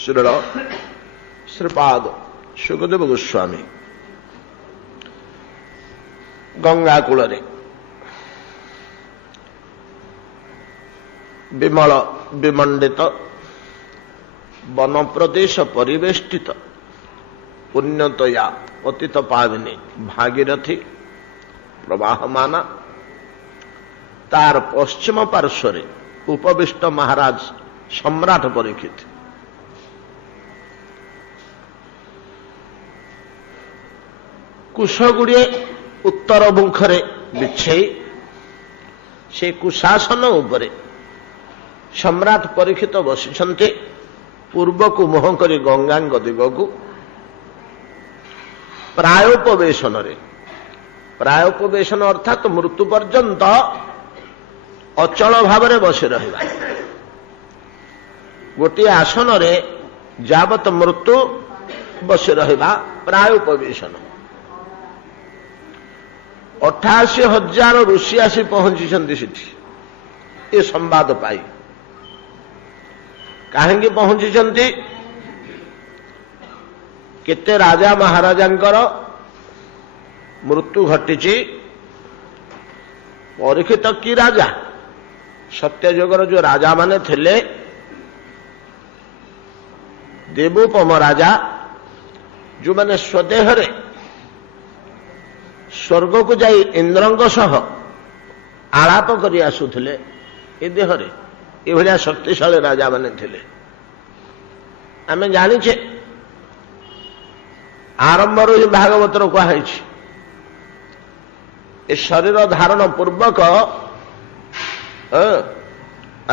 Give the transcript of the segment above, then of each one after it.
Srila Shripad Sukhdev Goswami Ganga cool विमल विमंडित one प्रदेश परिवेष्टित पुण्यतया पतित पाविनी भागीरथी प्रवाहमाना तार पश्चिम पार्श्व उपविष्ट महाराज सम्राट परीक्षित कुशगुड़े उत्तर मुखरे बिछे से कुशासन उपरे सम्राट परीक्षित बसिछन्ते पूर्व को मुह करी गंगांग दिग को प्रायोपवेशन अर्थात मृत्यु पर्यंत अचल भाव बसी रहा गोटे आसन रे जावत मृत्यु बसी रहा प्रायोपवेशन 88,000 ऋषि आसी पहुंची ये संवाद पाई कहीं पहुंची केते राजा महाराजांकर मृत्यु घटी परीक्षित की राजा सत्ययुगर जो राजा माने थिले देवोपम राजा जो माने स्वदेह स्वर्ग को जाई इंद्रंग सह आलाप करी आसुथिले ए देहरे ए भलिया शक्तिशाली राजा माने थिले आमे जानिछे आरंभ रो भागवतर कहुई ए शरीर धारण पूर्वक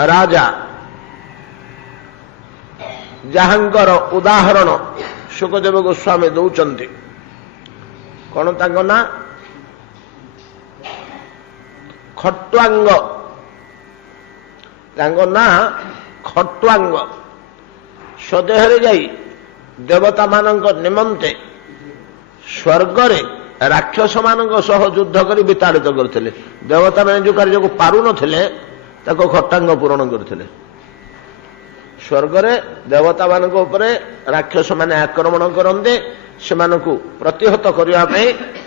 राजा जहांकर उदाहरण सुखदेव गोस्वामी दौरान कौन तांको ना खट्वांग तांको ना खट्वांग स्वदेह जाई देवता मानक निमंते स्वर्गरे राक्षस मानक सह युद्ध कर विताड़ित करते देवता मैंने जो कार्य को पारु नथिले ताको खट्टांग पूरण करते स्वर्गरे देवता मानक उपरे राक्षस माने आक्रमण करते से प्रतिहत करने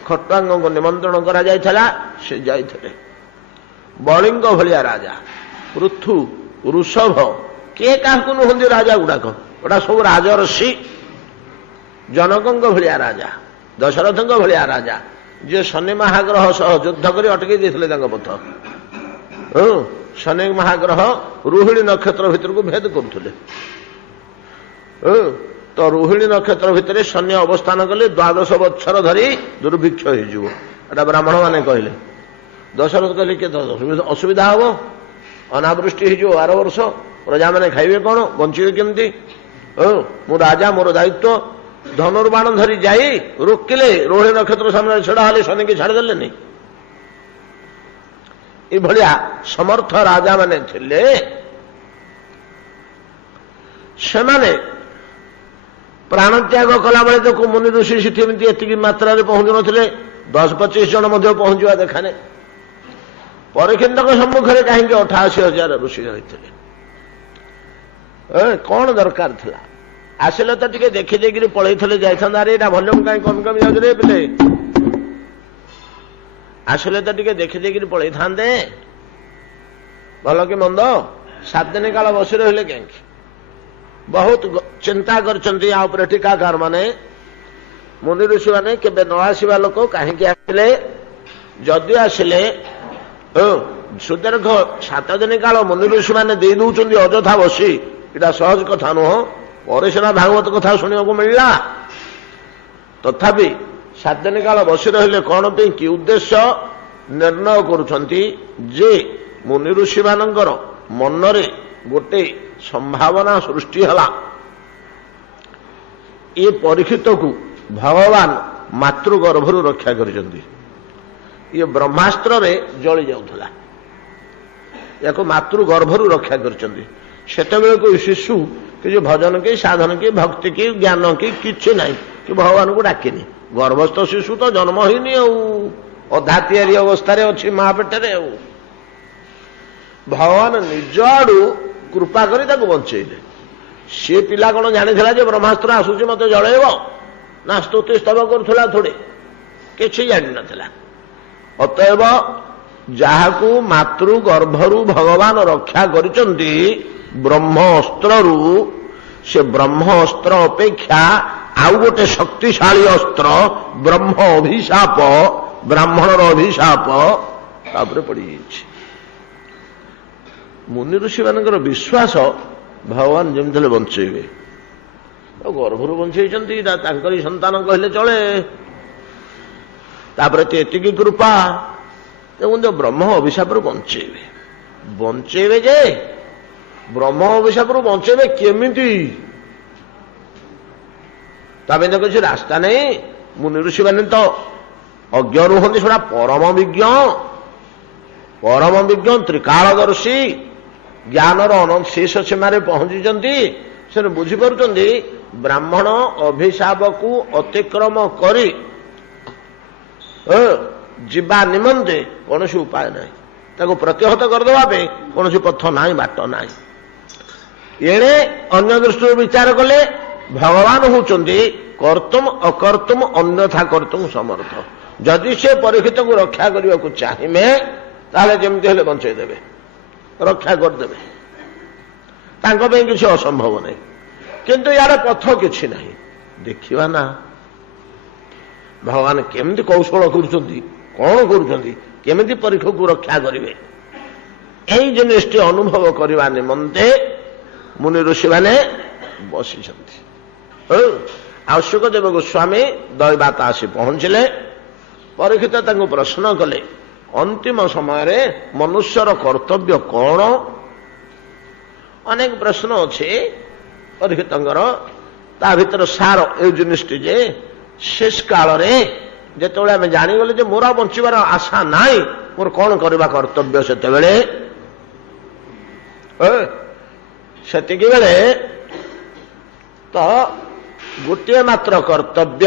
खट्टांग को निमंत्रण करा जायथला से जाइथिले बलिंग भलिया राजा पृथु ऋषभ किए क्या नुहति राजा गुड़ाक गोटा सब राजर्षि जनकंग भलिया राजा दशरथंग भलिया राजा जे शनि महाग्रह सह युद्ध कर अटकी देते पथ शनि महाग्रह रोहिणी नक्षत्र भितर को भेद करुले तो रोहिणी नक्षत्र भितर शनि अवस्थान कले 12 बत्सर धरी दुर्भिक्ष हो ब्राह्मण माने कहले दशरथ कहले के असुविधा हम अनावृष्टि हो 12 वर्ष प्रजा मैंने खाइबे कौन बंचे केमती मु राजा मोर दायित्व धनुर्बाण धरी जाई रोकिले रोहिणी नक्षत्र सामने छड़ा हेले शनि की छाड़देले नहीं ये भलिया समर्थ राजा माने थिले से माने प्राण त्याग कला बेले तो मुनि ऋषि सेठी एति मात्रा पहुंचु नथिले 10-25 जन मध्य पहुंचवा देखाने परीक्षित सम्मुख में कहीं 88,000 ऋषि रही कौन दरकार थिला आसिले तो टिके देखी देखी पलई जाइए यहाँ भल्यूम कहीं कमी कमी जाऊे पिले आसिले तो टिके देखी देखी पलई था भल कि मंद 7 दिन काल बसी रही कहीं बहुत चिंता कर टीकाकार माने मुनि ऋषि मैंने केबे न आसवा लोक कहीं आसिले जदि आसिले सुदीर्घ 7 दिन काल मुनि ऋषि मैंने दे दौरान अଯଥା बसी इटा सहज कथा नुह पर सीना भागवत कथा शुणा मिलला तथापि 7 दिन काल बसी रहिले कौन पे कि उद्देश्य निर्णय करुछंती जे मुनि ऋषि मानकर मनरे गोटे संभावना सृष्टि हला ये परीक्षित को भगवान मातृगर्भरु रक्षा करिसंती ये ब्रह्मास्त्र रे जली जाउथला याको मातृगर्भरु रक्षा करिसंती सेतेबेले को शिशु कि जो भजन की साधन की भक्ति की ज्ञान की किसी नहीं कि भगवान को डाकिनी गर्भस्थ शिशु तो जन्म ही नहीं अधा तैयारी अवस्था अच्छी माँ पेटे भगवान निज आड़ू କୃପା କରି ତାକୁ ବଞ୍ଚେଇଲେ। ସିଏ ପିଲା କଣ ଜାଣିଥିଲା ଯେ ବ୍ରହ୍ମାସ୍ତ୍ର ଆସୁଛି ମତେ ଜଳେଇବ, ନା ସ୍ତୁତି ସ୍ତବ କରୁଥିଲା ଥୋଡେ, କିଛି ଜାଣିନଥିଲା। ଅତଏବ ଯାହାକୁ ମାତୃ ଗର୍ଭରୁ ଭଗବାନ ରକ୍ଷା କରିଛନ୍ତି ବ୍ରହ୍ମ ଅସ୍ତ୍ରରୁ, ସେ ବ୍ରହ୍ମ ଅସ୍ତ୍ର ଅପେକ୍ଷା ଆଉ ଗୋଟେ ଶକ୍ତିଶାଳୀ ଅସ୍ତ୍ର ବ୍ରହ୍ମ ଅଭିଶାପ, ବ୍ରାହ୍ମଣର ଅଭିଶାପ ତାପରେ ପଡ଼ିଯାଇଛି। ମୁନି ଋଷି ମାନଙ୍କର ବିଶ୍ୱାସ ଭଗବାନ ଯେମିତି ହେଲେ ବଞ୍ଚେଇବେ। ଗର୍ଭରୁ ବଞ୍ଚେଇଛନ୍ତି, ତାଙ୍କରି ସନ୍ତାନ କହିଲେ ଚଳେ। ତାପରେ ଏତିକି କୃପା, ଦେଖନ୍ତୁ ବ୍ରହ୍ମ ଅଭିଶାପରୁ ବଞ୍ଚେଇବେ। ବଞ୍ଚେଇବେ ଯେ ବ୍ରହ୍ମ ଅଭିଶାପରୁ ବଞ୍ଚେଇବେ କେମିତି? ତା ପାଇଁ ତ କିଛି ରାସ୍ତା ନାହିଁ। ମୁନି ଋଷି ମାନେ ତ ଅଜ୍ଞ ରୁହନ୍ତି, ସେଟା ପରମ ବିଜ୍ଞ, ପରମ ବିଜ୍ଞ ତ୍ରିକାଳଦର୍ଶୀ, ଜ୍ଞାନର ଶେଷ ସୀମାରେ ପହଞ୍ଚିଛନ୍ତି। ସେ ବୁଝିପାରୁଛନ୍ତି ବ୍ରାହ୍ମଣ ଅଭିଶାପକୁ ଅତିକ୍ରମ କରି ଯିବା ନିମନ୍ତେ କୌଣସି ଉପାୟ ନାହିଁ, ତାକୁ ପ୍ରତିହତ କରିଦେବା ପାଇଁ କୌଣସି ପଥ ନାହିଁ, ବାଟ ନାହିଁ। ଏଣେ ଅନ୍ୟ ଦୃଷ୍ଟିରୁ ବିଚାର କଲେ ଭଗବାନ ହେଉଛନ୍ତି କର୍ତ୍ତୁମ ଅକର୍ତ୍ତୁମ ଅନ୍ୟଥା କର୍ତ୍ତୁମ ସମର୍ଥ। ଯଦି ସେ ପରୀକ୍ଷିତକୁ ରକ୍ଷା କରିବାକୁ ଚାହିଁବେ ତାହେଲେ ଯେମିତି ହେଲେ ବଞ୍ଚେଇ ଦେବେ, ରକ୍ଷା କରିଦେବେ, ତାଙ୍କ ପାଇଁ କିଛି ଅସମ୍ଭବ ନାହିଁ। କିନ୍ତୁ ୟାର ପଥ କିଛି ନାହିଁ। ଦେଖିବା ନା ଭଗବାନ କେମିତି କୌଶଳ କରୁଛନ୍ତି, କଣ କରୁଛନ୍ତି, କେମିତି ପରୀକ୍ଷାକୁ ରକ୍ଷା କରିବେ। ଏଇ ଜିନିଷଟି ଅନୁଭବ କରିବା ନିମନ୍ତେ ମୁନି ଋଷିମାନେ ବସିଛନ୍ତି। ଆଉ ଶୁକଦେବ ଗୋସ୍ୱାମୀ ଦୈବାତ ଆସି ପହଞ୍ଚିଲେ। ପରୀକ୍ଷିତ ତାଙ୍କୁ ପ୍ରଶ୍ନ କଲେ, ଅନ୍ତିମ ସମୟରେ ମନୁଷ୍ୟର କର୍ତ୍ତବ୍ୟ କଣ? ଅନେକ ପ୍ରଶ୍ନ ଅଛି ପରୀକ୍ଷିତଙ୍କର। ତା ଭିତରେ ସାର ଏଇ ଜିନିଷଟି ଯେ ଶେଷ କାଳରେ ଯେତେବେଳେ ଆମେ ଜାଣିଗଲେ ଯେ ମୋର ବଞ୍ଚିବାର ଆଶା ନାହିଁ, ମୋର କଣ କରିବା କର୍ତ୍ତବ୍ୟ, ସେତେବେଳେ ସେତିକି ବେଳେ ତ ଗୋଟିଏ ମାତ୍ର କର୍ତ୍ତବ୍ୟ,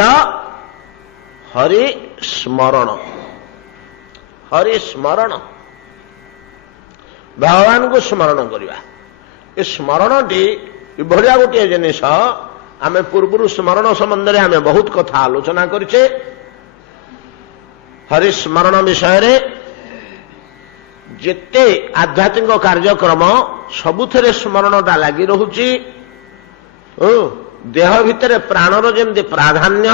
ହରି ସ୍ମରଣ। ହରି ସ୍ମରଣ, ଭଗବାନଙ୍କୁ ସ୍ମରଣ କରିବା। ଏ ସ୍ମରଣଟି ଏଭଳିଆ ଗୋଟିଏ ଜିନିଷ, ଆମେ ପୂର୍ବରୁ ସ୍ମରଣ ସମ୍ବନ୍ଧରେ ଆମେ ବହୁତ କଥା ଆଲୋଚନା କରିଛେ। ହରିସ୍ମରଣ ବିଷୟରେ ଯେତେ ଆଧ୍ୟାତ୍ମିକ କାର୍ଯ୍ୟକ୍ରମ ସବୁଥିରେ ସ୍ମରଣଟା ଲାଗି ରହୁଛି। ଦେହ ଭିତରେ ପ୍ରାଣର ଯେମିତି ପ୍ରାଧାନ୍ୟ,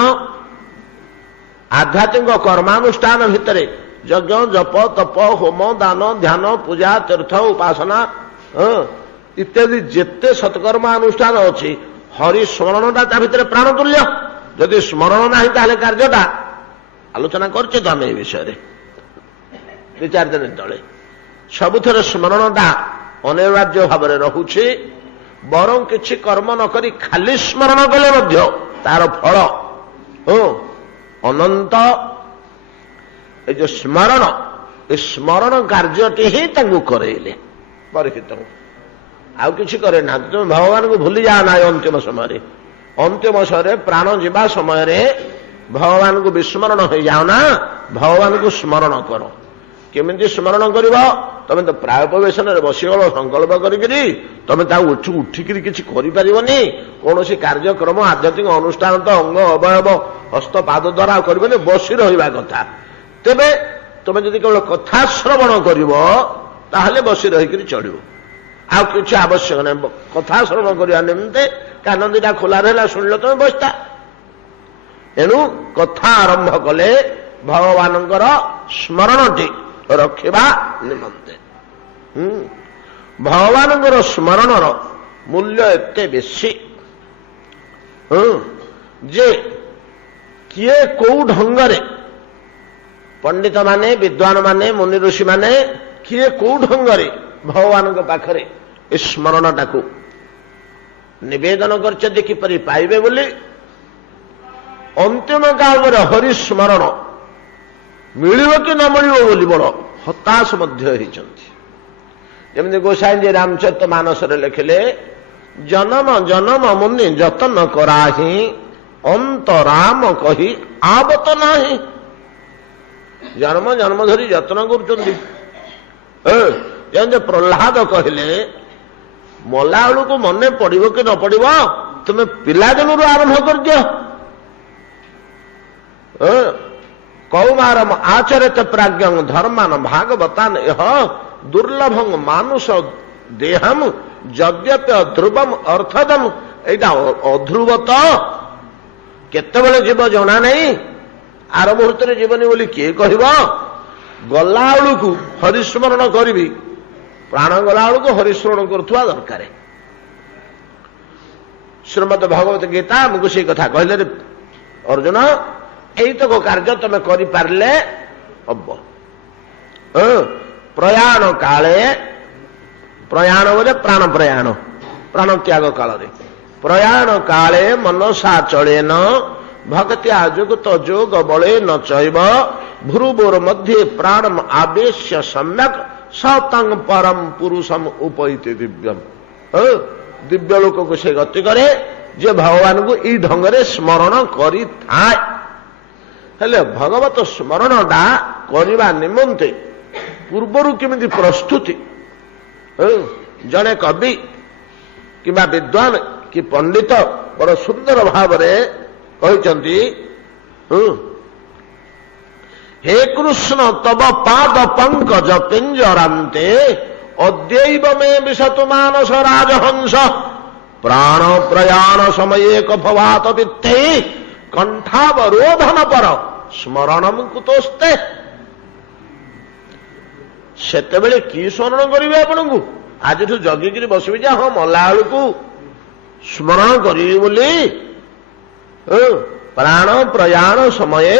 ଆଧ୍ୟାତ୍ମିକ କର୍ମାନୁଷ୍ଠାନ ଭିତରେ ଯଜ୍ଞ ଜପ ତପ ହୋମ ଦାନ ଧ୍ୟାନ ପୂଜା ତୀର୍ଥ ଉପାସନା ଇତ୍ୟାଦି ଯେତେ ସତ୍କର୍ମ ଅନୁଷ୍ଠାନ ଅଛି, ହରି ସ୍ମରଣଟା ତା ଭିତରେ ପ୍ରାଣ ତୁଲ୍ୟ। ଯଦି ସ୍ମରଣ ନାହିଁ ତାହେଲେ କାର୍ଯ୍ୟଟା ଆଲୋଚନା କରିଛେ ତ ଆମେ ଏ ବିଷୟରେ 2-4 ଦିନ ତଳେ। ସବୁଥିରେ ସ୍ମରଣଟା ଅନିବାର୍ଯ୍ୟ ଭାବରେ ରହୁଛି। ବରଂ କିଛି କର୍ମ ନ କରି ଖାଲି ସ୍ମରଣ କଲେ ମଧ୍ୟ ତାର ଫଳ ଅନନ୍ତ। ଏ ଯୋଉ ସ୍ମରଣ, ଏ ସ୍ମରଣ କାର୍ଯ୍ୟଟି ହିଁ ତାଙ୍କୁ କରେଇଲେ ପରୀକ୍ଷିତଙ୍କୁ, ଆଉ କିଛି କରେ ନା। ତୁମେ ଭଗବାନଙ୍କୁ ଭୁଲି ଯାଅ ନାହିଁ ଅନ୍ତିମ ସମୟରେ। ଅନ୍ତିମ ସମୟରେ ପ୍ରାଣ ଯିବା ସମୟରେ ଭଗବାନଙ୍କୁ ବିସ୍ମରଣ ହେଇଯାଅ ନା, ଭଗବାନଙ୍କୁ ସ୍ମରଣ କର। କେମିତି ସ୍ମରଣ କରିବ? ତମେ ତ ପ୍ରାୟ ପ୍ରବେଶନରେ ବସିଗଲ ସଂକଳ୍ପ କରିକିରି, ତମେ ତାକୁ ଉଠିକିରି କିଛି କରିପାରିବନି। କୌଣସି କାର୍ଯ୍ୟକ୍ରମ ଆଧ୍ୟାତ୍ମିକ ଅନୁଷ୍ଠାନ ତ ଅଙ୍ଗ ଅବୟବ ହସ୍ତ ପାଦ ଦ୍ୱାରା କରିବନି, ବସି ରହିବା କଥା। ତେବେ ତମେ ଯଦି କେବଳ କଥା ଶ୍ରବଣ କରିବ ତାହେଲେ ବସି ରହିକିରି ଚଳିବ, ଆଉ କିଛି ଆବଶ୍ୟକ ନାହିଁ। କଥା ଶ୍ରବଣ କରିବା ନିମନ୍ତେ କାନ ଦିଟା ଖୋଲା ରହିଲା, ଶୁଣିଲ ତମେ ବସିତା। ଏଣୁ କଥା ଆରମ୍ଭ କଲେ ଭଗବାନଙ୍କର ସ୍ମରଣଟି ରଖିବା ନିମନ୍ତେ। ଭଗବାନଙ୍କର ସ୍ମରଣର ମୂଲ୍ୟ ଏତେ ବେଶୀ ଯେ କିଏ କୋଉ ଢଙ୍ଗରେ, ପଣ୍ଡିତମାନେ ବିଦ୍ୱାନମାନେ ମୁନି ଋଷିମାନେ କିଏ କୋଉ ଢଙ୍ଗରେ ଭଗବାନଙ୍କ ପାଖରେ ଏ ସ୍ମରଣଟାକୁ ନିବେଦନ କରିଛନ୍ତି କିପରି ପାଇବେ ବୋଲି, ଅନ୍ତିମ କାଳରେ ହରିସ୍ମରଣ ମିଳିବ କି ନ ମିଳିବ ବୋଲି ବଡ଼ ହତାଶ ମଧ୍ୟ ହେଇଛନ୍ତି। ଯେମିତି ଗୋସାଇଁଜୀ ରାମଚରିତ ମାନସରେ ଲେଖିଲେ, ଜନମ ଜନମ ମୁନି ଯତନ କରାହିଁ, ଅନ୍ତରାମ କହି ଆବତ ନାହିଁ। ଜନ୍ମ ଜନ୍ମ ଧରି ଯତ୍ନ କରୁଛନ୍ତି। ଯେମିତି ପ୍ରହ୍ଲାଦ କହିଲେ, ମଲା ବେଳକୁ ମନେ ପଡିବ କି ନ ପଡିବ ତୁମେ ପିଲାଦିନରୁ ଆରମ୍ଭ କରିଦିଅ। କୌମାରମ ଆଚରିତ ପ୍ରାଜ୍ଞ ଧର୍ମାନ ଭାଗବତାନ ଏହ ଦୁର୍ଲଭଂ ମାନୁଷ ଦେହମ ଯଦ୍ୟପି ଅଧ୍ରୁବମ ଅର୍ଥଦମ। ଏଇଟା ଅଧ୍ରୁବ ତ କେତେବେଳେ ଯିବ ଜଣା ନାହିଁ, ଆର ମୁହୂର୍ତ୍ତରେ ଯିବନି ବୋଲି କିଏ କହିବ? ଗଲା ବେଳକୁ ହରିସ୍ମରଣ କରିବି, ପ୍ରାଣ ଗଲା ବେଳକୁ ହରିସ୍ମରଣ କରୁଥିବା ଦରକାର। ଶ୍ରୀମଦ୍ ଭଗବତ ଗୀତା ଆମକୁ ସେଇ କଥା କହିଲେ, ଅର୍ଜୁନ ଏଇତକ କାର୍ଯ୍ୟ ତମେ କରିପାରିଲେ ହବ। ପ୍ରୟାଣ କାଳେ, ପ୍ରୟାଣ ବୋଲେ ପ୍ରାଣ ପ୍ରୟାଣ, ପ୍ରାଣ ତ୍ୟାଗ କାଳରେ, ପ୍ରୟାଣ କାଳେ ମନସା ଚଳେନ ଭକ୍ତି ଆଯୁକ୍ତ ଯୋଗ ବଳେ ନ ଚୈବ ଭ୍ରୁବୋର ମଧ୍ୟେ ପ୍ରାଣମ ଆବେଶ୍ୟ ସମ୍ୟକ ସତଂ ପରମ ପୁରୁଷମ ଉପୈତି ଦିବ୍ୟମ। ଦିବ୍ୟ ଲୋକକୁ ସେ ଗତି କରେ ଯେ ଭଗବାନଙ୍କୁ ଏଇ ଢଙ୍ଗରେ ସ୍ମରଣ କରିଥାଏ। ହେଲେ ଭଗବତ ସ୍ମରଣଟା କରିବା ନିମନ୍ତେ ପୂର୍ବରୁ କେମିତି ପ୍ରସ୍ତୁତି? ଜଣେ କବି କିମ୍ବା ବିଦ୍ୱାନ କି ପଣ୍ଡିତ ବଡ଼ ସୁନ୍ଦର ଭାବରେ କହିଛନ୍ତି, ହେ କୃଷ୍ଣ ତବ ପାଦ ପଙ୍କଜ ପିଞ୍ଜରାନ୍ତେ ଅଦ୍ୟୈବ ମେ ବିଶତୁ ମାନସ ରାଜହଂସ ପ୍ରାଣ ପ୍ରୟାଣ ସମୟେ କଫବାତ ବିତ୍ତେ କଣ୍ଠାବରୋଧନ ପର ସ୍ମରଣମ୍ କୁତୋସ୍ତେ। ସେତେବେଳେ କି ସ୍ମରଣ କରିବେ ଆପଣଙ୍କୁ? ଆଜିଠୁ ଜଗିକିରି ବସିବି ଯେ ହଁ ମଲା ବେଳକୁ ସ୍ମରଣ କରିବି ବୋଲି। ପ୍ରାଣ ପ୍ରୟାଣ ସମୟେ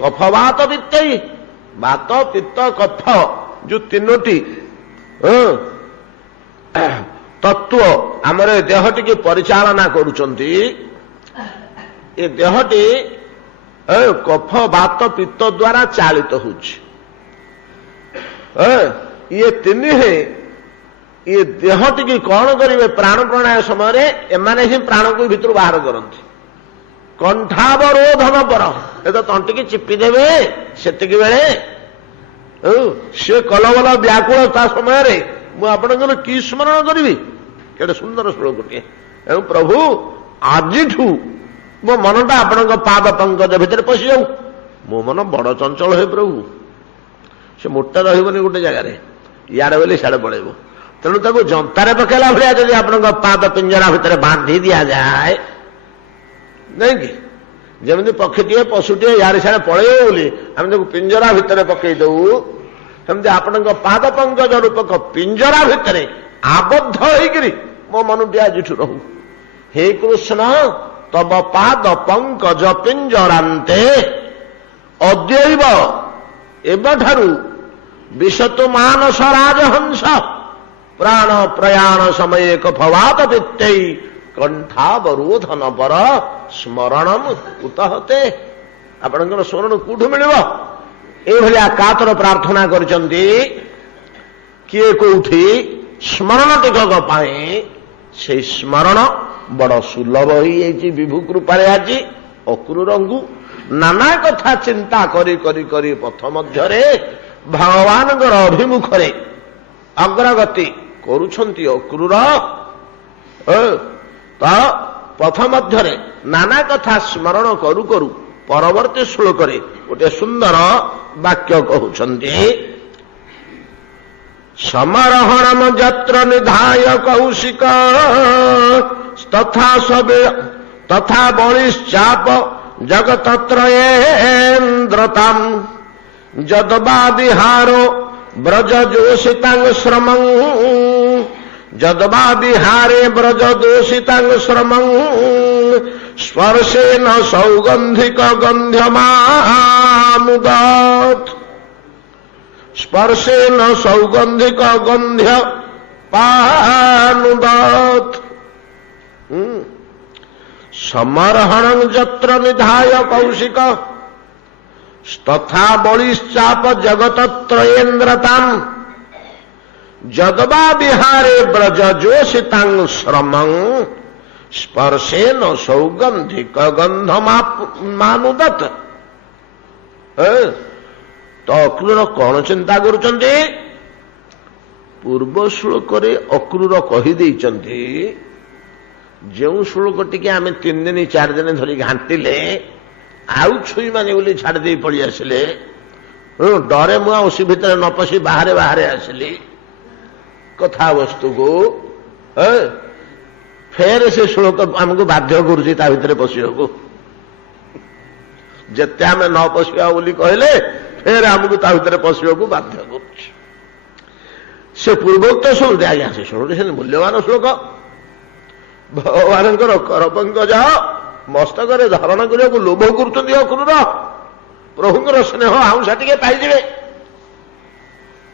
କଫବାତ ବିତ୍ତେ, ବାତ ପିତ୍ତ କଫ ଯୋଉ ତିନୋଟି ତତ୍ଵ ଆମର ଦେହଟିକି ପରିଚାଳନା କରୁଛନ୍ତି, ଏ ଦେହଟି କଫ ବାତ ପିତ୍ତ ଦ୍ୱାରା ଚାଳିତ ହେଉଛି। ଇଏ ତିନିହେ ଇଏ ଦେହଟିକି କଣ କରିବେ? ପ୍ରାଣ ପ୍ରଣୟ ସମୟରେ ଏମାନେ ହିଁ ପ୍ରାଣକୁ ଭିତରୁ ବାହାର କରନ୍ତି। କଣ୍ଠାବରୋଧନ ପର, ଏ ତ ତଣ୍ଟିକି ଚିପିଦେବେ ସେତିକି ବେଳେ ସେ କଲବଲ ବ୍ୟାକୁଳ ତା ସମୟରେ ମୁଁ ଆପଣଙ୍କର କି ସ୍ମରଣ କରିବି? କେତେ ସୁନ୍ଦର ଶ୍ଲୋକଟିଏ। ଏବଂ ପ୍ରଭୁ ଆଜିଠୁ ମୋ ମନଟା ଆପଣଙ୍କ ପାଦ ପଙ୍କଜ ଭିତରେ ପଶିଯାଉ। ମୋ ମନ ବଡ଼ ଚଞ୍ଚଳ ହେ ପ୍ରଭୁ, ସେ ମୋଟା ରହିବନି ଗୋଟେ ଜାଗାରେ, ଇଆଡେ ବୋଲି ସିଆଡେ ପଳେଇବ। ତେଣୁ ତାକୁ ଜନ୍ତାରେ ପକେଇଲା ଭଳିଆ ଯଦି ଆପଣଙ୍କ ପାଦ ପିଞ୍ଜରା ଭିତରେ ବାନ୍ଧି ଦିଆଯାଏ, ନାଇଁ କି? ଯେମିତି ପକ୍ଷୀଟିଏ ପଶୁଟିଏ ଇଆଡେ ସିଆଡେ ପଳେଇବ ବୋଲି ଆମେ ତାକୁ ପିଞ୍ଜରା ଭିତରେ ପକେଇ ଦଉ, ସେମିତି ଆପଣଙ୍କ ପାଦ ପଙ୍କଜ ରୂପକ ପିଞ୍ଜରା ଭିତରେ ଆବଦ୍ଧ ହେଇକିରି ମୋ ମନଟି ଆଜିଠୁ ରହୁ। ହେ କୃଷ୍ଣ ତବ ପାଦ ପଙ୍କଜ ପିଞ୍ଜରାନ୍ତେ ଅଦ୍ୟୈବ, ଏବେଠାରୁ ବିଶତୁ ମାନସ ରାଜହଂସ ପ୍ରାଣ ପ୍ରୟାଣ ସମୟେ କଫବାତ ବିତ୍ତେ କଣ୍ଠାବରୋଧନ ପର ସ୍ମରଣମ କୁତହତେ। ଆପଣଙ୍କର ସ୍ମରଣ କୋଉଠୁ ମିଳିବ? ଏଇଭଳିଆ କାତର ପ୍ରାର୍ଥନା କରିଛନ୍ତି। କିଏ କୋଉଠି ସ୍ମରଣ ଟିକକ ପାଇଁ ସେଇ ସ୍ମରଣ ବଡ଼ ସୁଲଭ ହେଇଯାଇଛି ବିଭୁ କୃପାରେ। ଆଜି ଅକ୍ରୂରଙ୍କୁ ନାନା କଥା ଚିନ୍ତା କରି କରି କରି ପଥ ମଧ୍ୟରେ ଭଗବାନଙ୍କର ଅଭିମୁଖରେ ଅଗ୍ରଗତି କରୁଛନ୍ତି ଅକ୍ରୂର। ତ ପଥ ମଧ୍ୟରେ ନାନା କଥା ସ୍ମରଣ କରୁ କରୁ ପରବର୍ତ୍ତୀ ଶ୍ଲୋକରେ ଗୋଟେ ସୁନ୍ଦର ବାକ୍ୟ କହୁଛନ୍ତି, ସମରହଣମ ଯତ୍ର ନିଧାୟ କୌଶିକ ତଥା ବଳିଶ୍ଚାପ ଜଗତତ୍ରୟେନ୍ଦ୍ରତାମ୍ ଯଦବା ବିହାରୋ ବ୍ରଜ ଯୋଷିତାଂ ଶ୍ରମଂ ଯଦବା ବିହାରେ ବ୍ରଜ ଦୋଷିତାଂ ଶ୍ରମଂ ସ୍ପର୍ଶେନ ସୌଗନ୍ଧିକ ଗନ୍ଧ୍ୟମାମୁଦତ୍ ସ୍ପର୍ଶେନ ସୌଗନ୍ଧିକ ଗନ୍ଧ୍ୟ ପାନୁଦତ୍। ସମରହଣଂ ଯତ୍ର ନିଧାୟ କୌଶିକ ତଥା ବଳିଶ୍ଚାପ ଜଗତତ୍ରୟେନ୍ଦ୍ରତାମ୍ ଯଦବା ବିହାରେ ବ୍ରଜ ଯୋଷିତାଂ ଶ୍ରମଂ ସ୍ପର୍ଶେନ ସୌଗନ୍ଧିକ ଗନ୍ଧମାନୁଦତ୍। ତ ଅକ୍ରୂର କଣ ଚିନ୍ତା କରୁଛନ୍ତି? ପୂର୍ବ ଶ୍ଳୋକରେ ଅକ୍ରୂର କହିଦେଇଛନ୍ତି ଯେଉଁ ଶ୍ଳୋକଟିକେ ଆମେ 3 ଦିନ 4 ଦିନ ଧରି ଘାଣ୍ଟିଲେ ଆଉ ଛୁଇଁମାନେ ବୋଲି ଛାଡ଼ି ଦେଇ ପଳେଇ ଆସିଲେ, ଡରେ ମୁଁ ଆଉ ସେ ଭିତରେ ନ ପଶି ବାହାରେ ବାହାରେ ଆସିଲି କଥାବସ୍ତୁକୁ, ଫେର ସେ ଶ୍ଳୋକ ଆମକୁ ବାଧ୍ୟ କରୁଛି ତା ଭିତରେ ପଶିବାକୁ। ଯେତେ ଆମେ ନ ପଶିବା ବୋଲି କହିଲେ ଫେର ଆମକୁ ତା ଭିତରେ ପଶିବାକୁ ବାଧ୍ୟ କରୁଛି। ସେ ପୂର୍ବୋକ୍ତ ଶୁଣୁଛି, ଆଜ୍ଞା ସେ ଶୁଣୁଛି, ସେ ମୂଲ୍ୟବାନ ଶ୍ଳୋକ। ଭଗବାନଙ୍କର କରପଙ୍କଜ ମସ୍ତକରେ ଧାରଣ କରିବାକୁ ଲୋଭ କରୁଛନ୍ତି ଅକ୍ରୂର। ପ୍ରଭୁଙ୍କର ସ୍ନେହ ଆଉଁସା ଟିକେ ପାଇଯିବେ,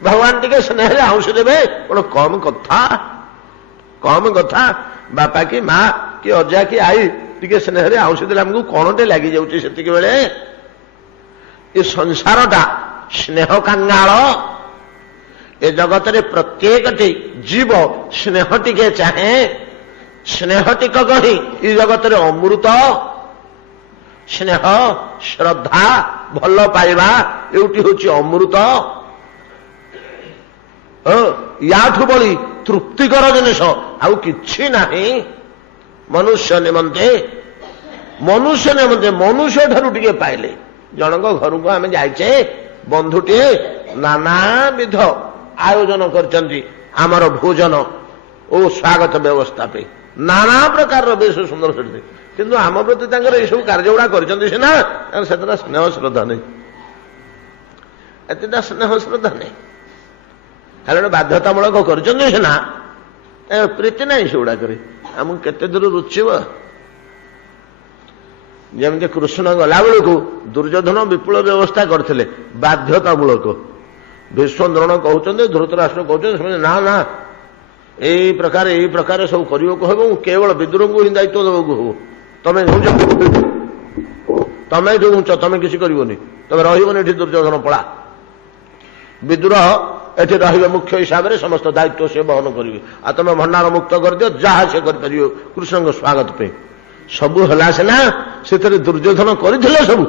ଭଗବାନ ଟିକେ ସ୍ନେହରେ ଆଉଁସି ଦେବେ, କଣ କମ କଥା? କମ କଥା? ବାପା କି ମା କି ଅଜା କି ଆଈ ଟିକେ ସ୍ନେହରେ ଆଉଁସି ଦେଲେ ଆମକୁ କଣଟେ ଲାଗିଯାଉଛି ସେତିକି ବେଳେ? ଏ ସଂସାରଟା ସ୍ନେହ କାଙ୍ଗାଳ। ଏ ଜଗତରେ ପ୍ରତ୍ୟେକଟି ଜୀବ ସ୍ନେହ ଟିକେ ଚାହେଁ। ସ୍ନେହ ଟିକକ ହିଁ ଏ ଜଗତରେ ଅମୃତ। ସ୍ନେହ, ଶ୍ରଦ୍ଧା, ଭଲ ପାଇବା ଏଉଟି ହେଉଛି ଅମୃତ। ୟାଠୁ ବଳି ତୃପ୍ତିକର ଜିନିଷ ଆଉ କିଛି ନାହିଁ ମନୁଷ୍ୟ ନିମନ୍ତେ। ମନୁଷ୍ୟ ନିମନ୍ତେ ମନୁଷ୍ୟ ଠାରୁ ଟିକେ ପାଇଲେ। ଜଣଙ୍କ ଘରକୁ ଆମେ ଯାଇଛେ, ବନ୍ଧୁଟିଏ ନାନାବିଧ ଆୟୋଜନ କରିଛନ୍ତି ଆମର ଭୋଜନ ଓ ସ୍ୱାଗତ ବ୍ୟବସ୍ଥା ପାଇଁ, ନାନା ପ୍ରକାରର ବେଶ ସୁନ୍ଦର ସେଠି, କିନ୍ତୁ ଆମ ପ୍ରତି ତାଙ୍କର ଏସବୁ କାର୍ଯ୍ୟ ଗୁଡା କରିଛନ୍ତି ସିନା, ସେତେଟା ସ୍ନେହ ଶ୍ରଦ୍ଧା ନାହିଁ, ଏତେଟା ସ୍ନେହ ଶ୍ରଦ୍ଧା ନାହିଁ। କାରଣ ବାଧ୍ୟତାମୂଳକ କରିଛନ୍ତି ସିନା, ପ୍ରୀତି ନାହିଁ ସେଗୁଡାକରେ। ଆମକୁ କେତେ ଦୂର ରୁଚିବ? ଯେମିତି କୃଷ୍ଣ ଗଲାବେଳକୁ ଦୁର୍ଯ୍ୟୋଧନ ବିପୁଳ ବ୍ୟବସ୍ଥା କରିଥିଲେ, ବାଧ୍ୟତାମୂଳକ। ଭୀଷ୍ମ ଦ୍ରୋଣ କହୁଛନ୍ତି, ଧୃତରାଷ୍ଟ୍ର କହୁଛନ୍ତି, ସେମାନେ ନା ନା ଏଇ ପ୍ରକାର ସବୁ କରିବାକୁ ହେବ, କେବଳ ବିଦୁରଙ୍କୁ ହିଁ ଦାୟିତ୍ୱ ଦେବାକୁ ହେବ। ତମେ ଯୋଉ ତମେ କିଛି କରିବନି, ତମେ ରହିବନି ଏଠି, ଦୁର୍ଯ୍ୟୋଧନ ପଳା। ବିଦୁର ଏଠି ରହିବେ ମୁଖ୍ୟ ହିସାବରେ, ସମସ୍ତ ଦାୟିତ୍ୱ ସେ ବହନ କରିବେ, ଆଉ ତମେ ଭଣ୍ଡାର ମୁକ୍ତ କରିଦିଅ, ଯାହା ସେ କରିପାରିବ କୃଷ୍ଣଙ୍କ ସ୍ୱାଗତ ପାଇଁ। ସବୁ ହେଲା ସିନା, ସେଥିରେ ଦୁର୍ଯ୍ୟୋଧନ କରିଥିଲେ ସବୁ,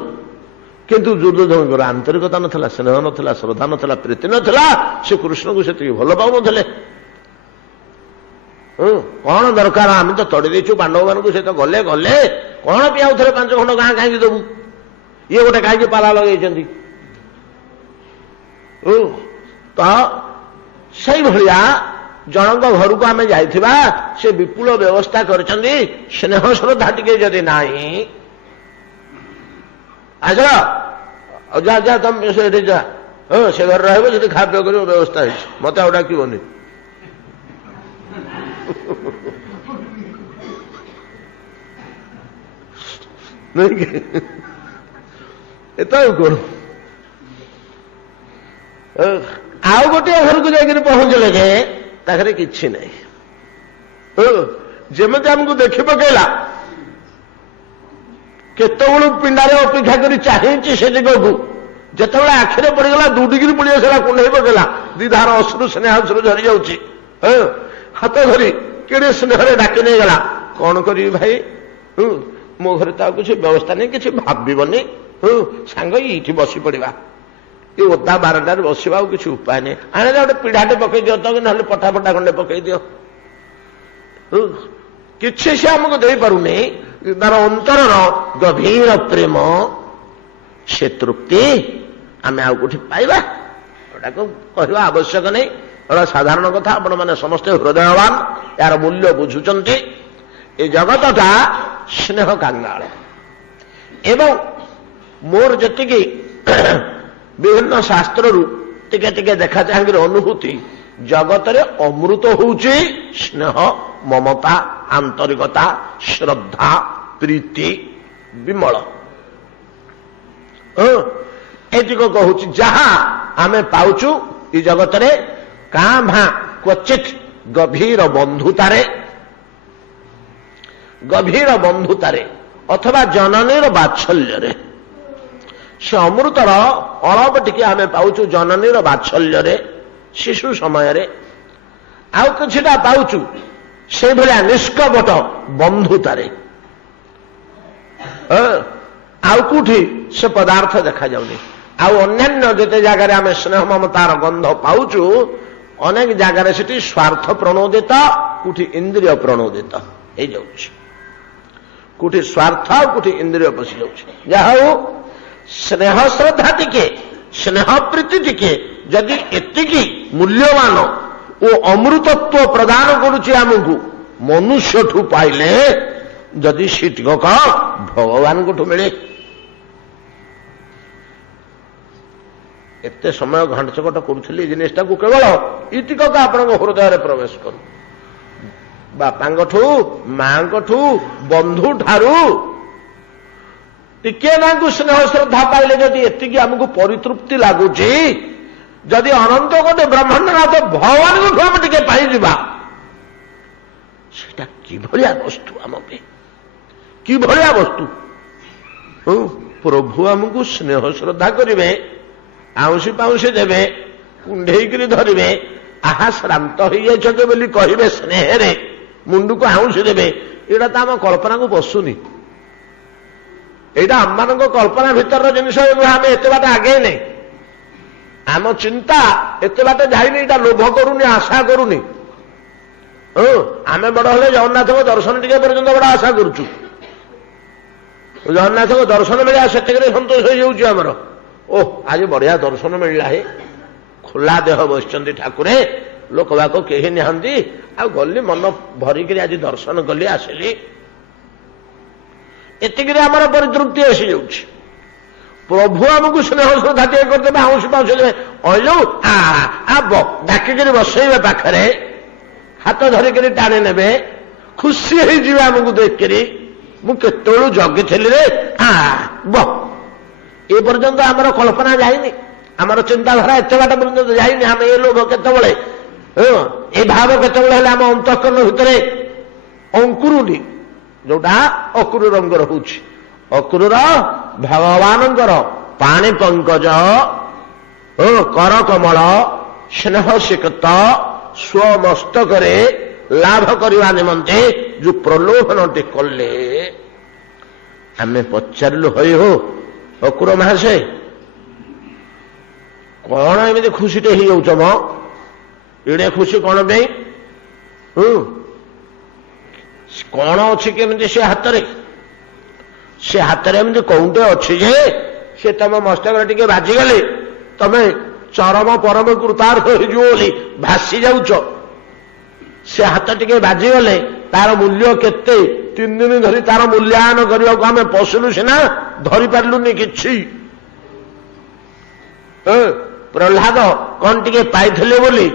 କିନ୍ତୁ ଦୁର୍ଯ୍ୟୋଧନଙ୍କର ଆନ୍ତରିକତା ନଥିଲା, ସ୍ନେହ ନଥିଲା, ଶ୍ରଦ୍ଧା ନଥିଲା, ପ୍ରୀତି ନଥିଲା। ସେ କୃଷ୍ଣଙ୍କୁ ସେତିକି ଭଲ ପାଉନଥିଲେ। କଣ ଦରକାର? ଆମେ ତ ତଡ଼ି ଦେଇଛୁ ପାଣ୍ଡବମାନଙ୍କୁ, ସେ ତ ଗଲେ ଗଲେ, କଣ ବି ଆଉ ଥରେ 5 ଖଣ୍ଡ ଗାଁ କାହିଁକି ଦେବୁ? ଇଏ ଗୋଟେ କାହିଁକି ପାଲା ଲଗେଇଛନ୍ତି? ତ ସେଇଭଳିଆ ଜଣଙ୍କ ଘରକୁ ଆମେ ଯାଇଥିବା, ସେ ବିପୁଳ ବ୍ୟବସ୍ଥା କରିଛନ୍ତି, ସ୍ନେହ ଶ୍ରଦ୍ଧା ଟିକେ ଯଦି ନାହିଁ, ଆସ ଯା ଯା ତମେ ସେଠି ଯା, ସେ ଘରେ ରହିବ, ସେଠି ଖାଆ ପିଆ କରିବ, ବ୍ୟବସ୍ଥା ହେଇଛି, ମତେ ଆଉ ଡାକିବନି। ଏତ ଆଉ କଣ? ଆଉ ଗୋଟିଏ ଘରକୁ ଯାଇକରି ପହଞ୍ଚିଲେ ଯେ ତାଙ୍କର କିଛି ନାହିଁ। ଯେମିତି ଆମକୁ ଦେଖି ପକେଇଲା, କେତେବେଳୁ ପିଣ୍ଡାରେ ଅପେକ୍ଷା କରି ଚାହିଁଛି ସେ ଦିଗକୁ, ଯେତେବେଳେ ଆଖିରେ ପଡିଗଲା ଦୁଡ଼ିକିରି ପଡି ଆସିଲା, କୁଣ୍ଡେଇ ପକେଇଲା, 2 ଧାର ଅଶ୍ରୁ ସ୍ନେହାଶ୍ରୁ ଝରି ଯାଉଛି, ହାତ ଧରି କେଡ଼େ ସ୍ନେହରେ ଡାକି ନେଇଗଲା। କଣ କରିବି ଭାଇ, ମୋ ଘରେ ତ ଆଉ କିଛି ବ୍ୟବସ୍ଥା ନାହିଁ, କିଛି ଭାବିବନି, ସାଙ୍ଗ ଏଇଠି ବସି ପଡିବା, ଏ ଓଦା ବାରଣ୍ଡାରେ ବସିବା, ଆଉ କିଛି ଉପାୟ ନାହିଁ। ଆଣେ ଗୋଟେ ପିଢାଟେ ପକେଇ ଦିଅ ତ, ନହେଲେ ପଟା ଖଣ୍ଡେ ପକେଇ ଦିଅ। କିଛି ସେ ଆମକୁ ଦେଇପାରୁନି। ତାର ଅନ୍ତରର ଗଭୀର ପ୍ରେମ, ସେ ତୃପ୍ତି ଆମେ ଆଉ କୋଉଠି ପାଇବା? ଏଟାକୁ କହିବା ଆବଶ୍ୟକ ନାହିଁ, ଏଟା ସାଧାରଣ କଥା। ଆପଣମାନେ ସମସ୍ତେ ହୃଦୟବାନ, ଏହାର ମୂଲ୍ୟ ବୁଝୁଛନ୍ତି। ଏ ଜଗତଟା ସ୍ନେହ କାଙ୍ଗାଳ। ଏବଂ ମୋର ଯେତିକି ବିଭିନ୍ନ ଶାସ୍ତ୍ରରୁ ଟିକେ ଟିକେ ଦେଖା ଚାହିଁକିର ଅନୁଭୂତି, ଜଗତରେ ଅମୃତ ହଉଛି ସ୍ନେହ, ମମତା, ଆନ୍ତରିକତା, ଶ୍ରଦ୍ଧା, ପ୍ରୀତି, ବିମଳ। ଏତିକ କହୁଛି, ଯାହା ଆମେ ପାଉଛୁ ଏ ଜଗତରେ କାଁ ଭାଁ କ୍ୱଚିତ୍ ଗଭୀର ବନ୍ଧୁତାରେ ଅଥବା ଜନନୀର ବାତ୍ସଲ୍ୟରେ। ସେ ଅମୃତର ଅଳପ ଟିକେ ଆମେ ପାଉଛୁ ଜନନୀର ବାତ୍ସଲ୍ୟରେ, ଶିଶୁ ସମୟରେ। ଆଉ କିଛିଟା ପାଉଛୁ ସେଇଭଳିଆ ନିଷ୍କପଟ ବନ୍ଧୁତାରେ। ଆଉ କୋଉଠି ସେ ପଦାର୍ଥ ଦେଖାଯାଉନି। ଆଉ ଅନ୍ୟାନ୍ୟ ଯେତେ ଜାଗାରେ ଆମେ ସ୍ନେହ ମମତାର ଗନ୍ଧ ପାଉଛୁ, ଅନେକ ଜାଗାରେ ସେଠି ସ୍ୱାର୍ଥ ପ୍ରଣୋଦିତ, କୋଉଠି ଇନ୍ଦ୍ରିୟ ପ୍ରଣୋଦିତ ହେଇଯାଉଛି, କୋଉଠି ସ୍ୱାର୍ଥ ଆଉ କୋଉଠି ଇନ୍ଦ୍ରିୟ ପଶି ଯାଉଛି। ଯାହା ହଉ ସ୍ନେହ ଶ୍ରଦ୍ଧା ଟିକେ, ସ୍ନେହ ପ୍ରୀତି ଟିକେ ଯଦି ଏତିକି ମୂଲ୍ୟବାନ ଓ ଅମୃତତ୍ୱ ପ୍ରଦାନ କରୁଛି ଆମକୁ ମନୁଷ୍ୟଠୁ ପାଇଲେ, ଯଦି ସେ ଟିକକ ଭଗବାନଙ୍କଠୁ ମିଳେ। ଏତେ ସମୟ ଘଣ୍ଟଚକଟ କରୁଥିଲି ଏ ଜିନିଷଟାକୁ କେବଳ ଇଟିକକ ଆପଣଙ୍କ ହୃଦୟରେ ପ୍ରବେଶ କରୁ। ବାପାଙ୍କଠୁ, ମାଙ୍କଠୁ, ବନ୍ଧୁ ଠାରୁ ଟିକେ ନାଙ୍କୁ ସ୍ନେହ ଶ୍ରଦ୍ଧା ପାଇଲେ ଯଦି ଏତିକି ଆମକୁ ପରିତୃପ୍ତି ଲାଗୁଛି, ଯଦି ଅନନ୍ତ କୋଟି ବ୍ରହ୍ମାଣ୍ଡନାଥ ଭଗବାନଙ୍କଠୁ ଆମେ ଟିକେ ପାଇଯିବା, ସେଟା କିଭଳିଆ ବସ୍ତୁ ଆମ ପାଇଁ, କିଭଳିଆ ବସ୍ତୁ। ପ୍ରଭୁ ଆମକୁ ସ୍ନେହ ଶ୍ରଦ୍ଧା କରିବେ, ଆଉଁସି ପାଉଁସି ଦେବେ, କୁଣ୍ଢେଇକିରି ଧରିବେ, ଆହା ଶ୍ରାନ୍ତ ହେଇଯାଇଛନ୍ତି ବୋଲି କହିବେ ସ୍ନେହରେ, ମୁଣ୍ଡକୁ ଆଉଁସି ଦେବେ। ଏଇଟା ତ ଆମ କଳ୍ପନାକୁ ପଶୁନି। ଏଇଟା ଆମମାନଙ୍କ କଳ୍ପନା ଭିତରର ଜିନିଷ ନୁହେଁ। ଆମେ ଏତେ ବାଟ ଆଗେଇନେ, ଆମ ଚିନ୍ତା ଏତେ ବାଟ ଯାଇନି। ଏଇଟା ଲୋଭ କରୁନି, ଆଶା କରୁନି। ଆମେ ବଡ ହେଲେ ଜଗନ୍ନାଥଙ୍କ ଦର୍ଶନ ଟିକେ ପର୍ଯ୍ୟନ୍ତ ବଡ ଆଶା କରୁଛୁ। ଜଗନ୍ନାଥଙ୍କ ଦର୍ଶନ ମିଳିବା ସେତିକିରେ ସନ୍ତୋଷ ହେଇଯାଉଛି ଆମର। ଓହ, ଆଜି ବଢିଆ ଦର୍ଶନ ମିଳିଲା, ହେ ଖୋଲା ଦେହ ବସିଛନ୍ତି ଠାକୁରେ, ଲୋକବାକ କେହି ନାହାନ୍ତି, ଆଉ ଗଲି ମନ ଭରିକିରି ଆଜି ଦର୍ଶନ କଲି, ଆସିଲି। ଏତିକିରେ ଆମର ପରିତୃପ୍ତି ଆସିଯାଉଛି। ପ୍ରଭୁ ଆମକୁ ସ୍ନେହ ଶ୍ରଦ୍ଧା ଟିକେ କରିଦେବେ, ଆଉଁସି ପାଉଁସି ଦେବେ, ଅଇଲୁ ଡାକିକିରି ବସେଇବେ ପାଖରେ, ହାତ ଧରିକିରି ଟାଣି ନେବେ, ଖୁସି ହେଇଯିବେ ଆମକୁ ଦେଖିକିରି। ମୁଁ କେତେବେଳୁ ଜଗିଥିଲି ରେ, ଏ ପର୍ଯ୍ୟନ୍ତ ଆମର କଳ୍ପନା ଯାଇନି, ଆମର ଚିନ୍ତାଧାରା ଏତେ ବାଟ ପର୍ଯ୍ୟନ୍ତ ଯାଇନି। ଆମେ ଏ ଲୋଭ କେତେବେଳେ, ଏ ଭାବ କେତେବେଳେ ହେଲେ ଆମ ଅନ୍ତଃକରଣ ଭିତରେ ଅଙ୍କୁରୁନି, ଯୋଉଟା ଅକୁର ରଙ୍ଗର ହଉଛି। ଅକୁରର ଭଗବାନଙ୍କର ପାଣି ପଙ୍କଜ, କର କମଳ, ସ୍ନେହ ସିକ୍ତ ସ୍ୱମସ୍ତକରେ ଲାଭ କରିବା ନିମନ୍ତେ ଯୋଉ ପ୍ରଲୋଭନଟି କଲେ, ଆମେ ପଚାରିଲୁ, ହଇ ହୋ ଅକୁର ମହାଶୟ, କଣ ଏମିତି ଖୁସିଟେ ହେଇଯାଉଛ ମ? ଏଡେ ଖୁସି କଣ ପାଇଁ? କଣ ଅଛି କେମିତି ସେ ହାତରେ? ସେ ହାତରେ ଏମିତି କୋଉଟେ ଅଛି ଯେ ସେ ତମ ମସ୍ତକରେ ଟିକେ ବାଜିଗଲେ ତମେ ଚରମ ପରମ କୃତାର୍ଥ ହେଇଯିବ ବୋଲି ଭାସି ଯାଉଛ। ସେ ହାତ ଟିକେ ବାଜିଗଲେ ତାର ମୂଲ୍ୟ କେତେ? 3 ଦିନ ଧରି ତାର ମୂଲ୍ୟାୟନ କରିବାକୁ ଆମେ ପଶିଲୁ ସିନା, ଧରିପାରିଲୁନି କିଛି। ପ୍ରହ୍ଲାଦ କଣ ଟିକେ ପାଇଥିଲେ ବୋଲି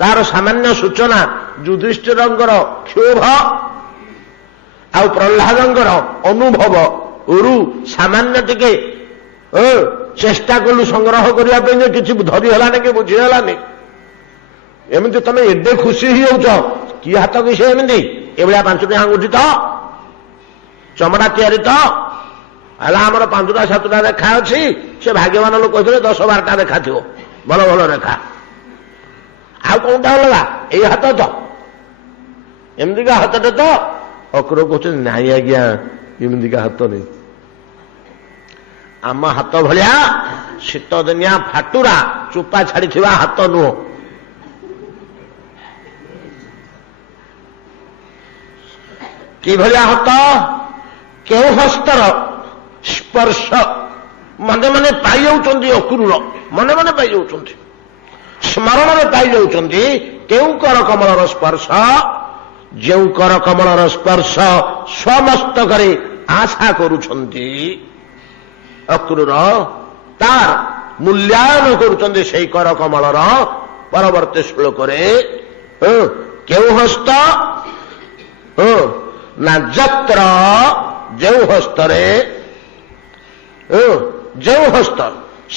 ତାର ସାମାନ୍ୟ ସୂଚନା, ଯୁଧିଷ୍ଠିରଙ୍କର କ୍ଷୋଭ ଆଉ ପ୍ରହ୍ଲାଦଙ୍କର ଅନୁଭବ ରୁ ସାମାନ୍ୟ ଟିକେ ଚେଷ୍ଟା କଲୁ ସଂଗ୍ରହ କରିବା ପାଇଁ, ଯେ କିଛି ଧରି ହେଲାନି କି ବୁଝି ହେଲାନି। ଏମିତି ତମେ ଏଡେ ଖୁସି ହେଇଯାଉଛ, କି ହାତ କି ସେ ଏମିତି? ଏଭଳିଆ 5ଟି ଆଙ୍ଗୁଠି ତ, ଚମଡ଼ା ତିଆରି ତ, ହେଲା ଆମର 5ଟା 7ଟା ରେଖା ଅଛି। ସେ ଭାଗ୍ୟବାନ ଲୋକ କହିଥିଲେ 10-12ଟା ରେଖା ଥିବ, ଭଲ ଭଲ ରେଖା। ଆଉ କୋଉଟା ଅଲଗା? ଏଇ ହାତ ତ, ଏମିତିକା ହାତଟେ ତ। ଅକ୍ର କହୁଛନ୍ତି, ନାଇଁ ଆଜ୍ଞା, ଏମିତିକା ହାତ ନେଇ, ଆମ ହାତ ଭଳିଆ ଶୀତ ଦିନିଆ ଫାଟୁରା ଚୋପା ଛାଡିଥିବା ହାତ ନୁହଁ। କିଭଳିଆ ହାତ? କେଉଁ ହସ୍ତର ସ୍ପର୍ଶ ମନେ ମନେ ପାଇଯାଉଛନ୍ତି, ଅକୁରୁର ମନେ ମନେ ପାଇଯାଉଛନ୍ତି, ସ୍ମରଣରେ ପାଇଯାଉଛନ୍ତି। କେଉଁ କର କମଳର ସ୍ପର୍ଶ? ଯେଉଁ କର କମଳର ସ୍ପର୍ଶ ସ୍ୱମସ୍ତକରେ ଆଶା କରୁଛନ୍ତି ଅକ୍ରୁର, ତାର ମୂଲ୍ୟାୟନ କରୁଛନ୍ତି ସେଇ କର କମଳର। ପରବର୍ତ୍ତୀ ଶ୍ଲୋକରେ କେଉଁ ହସ୍ତ? ନା ଯତ୍ର, ଯେଉଁ ହସ୍ତରେ, ଯେଉଁ ହସ୍ତ,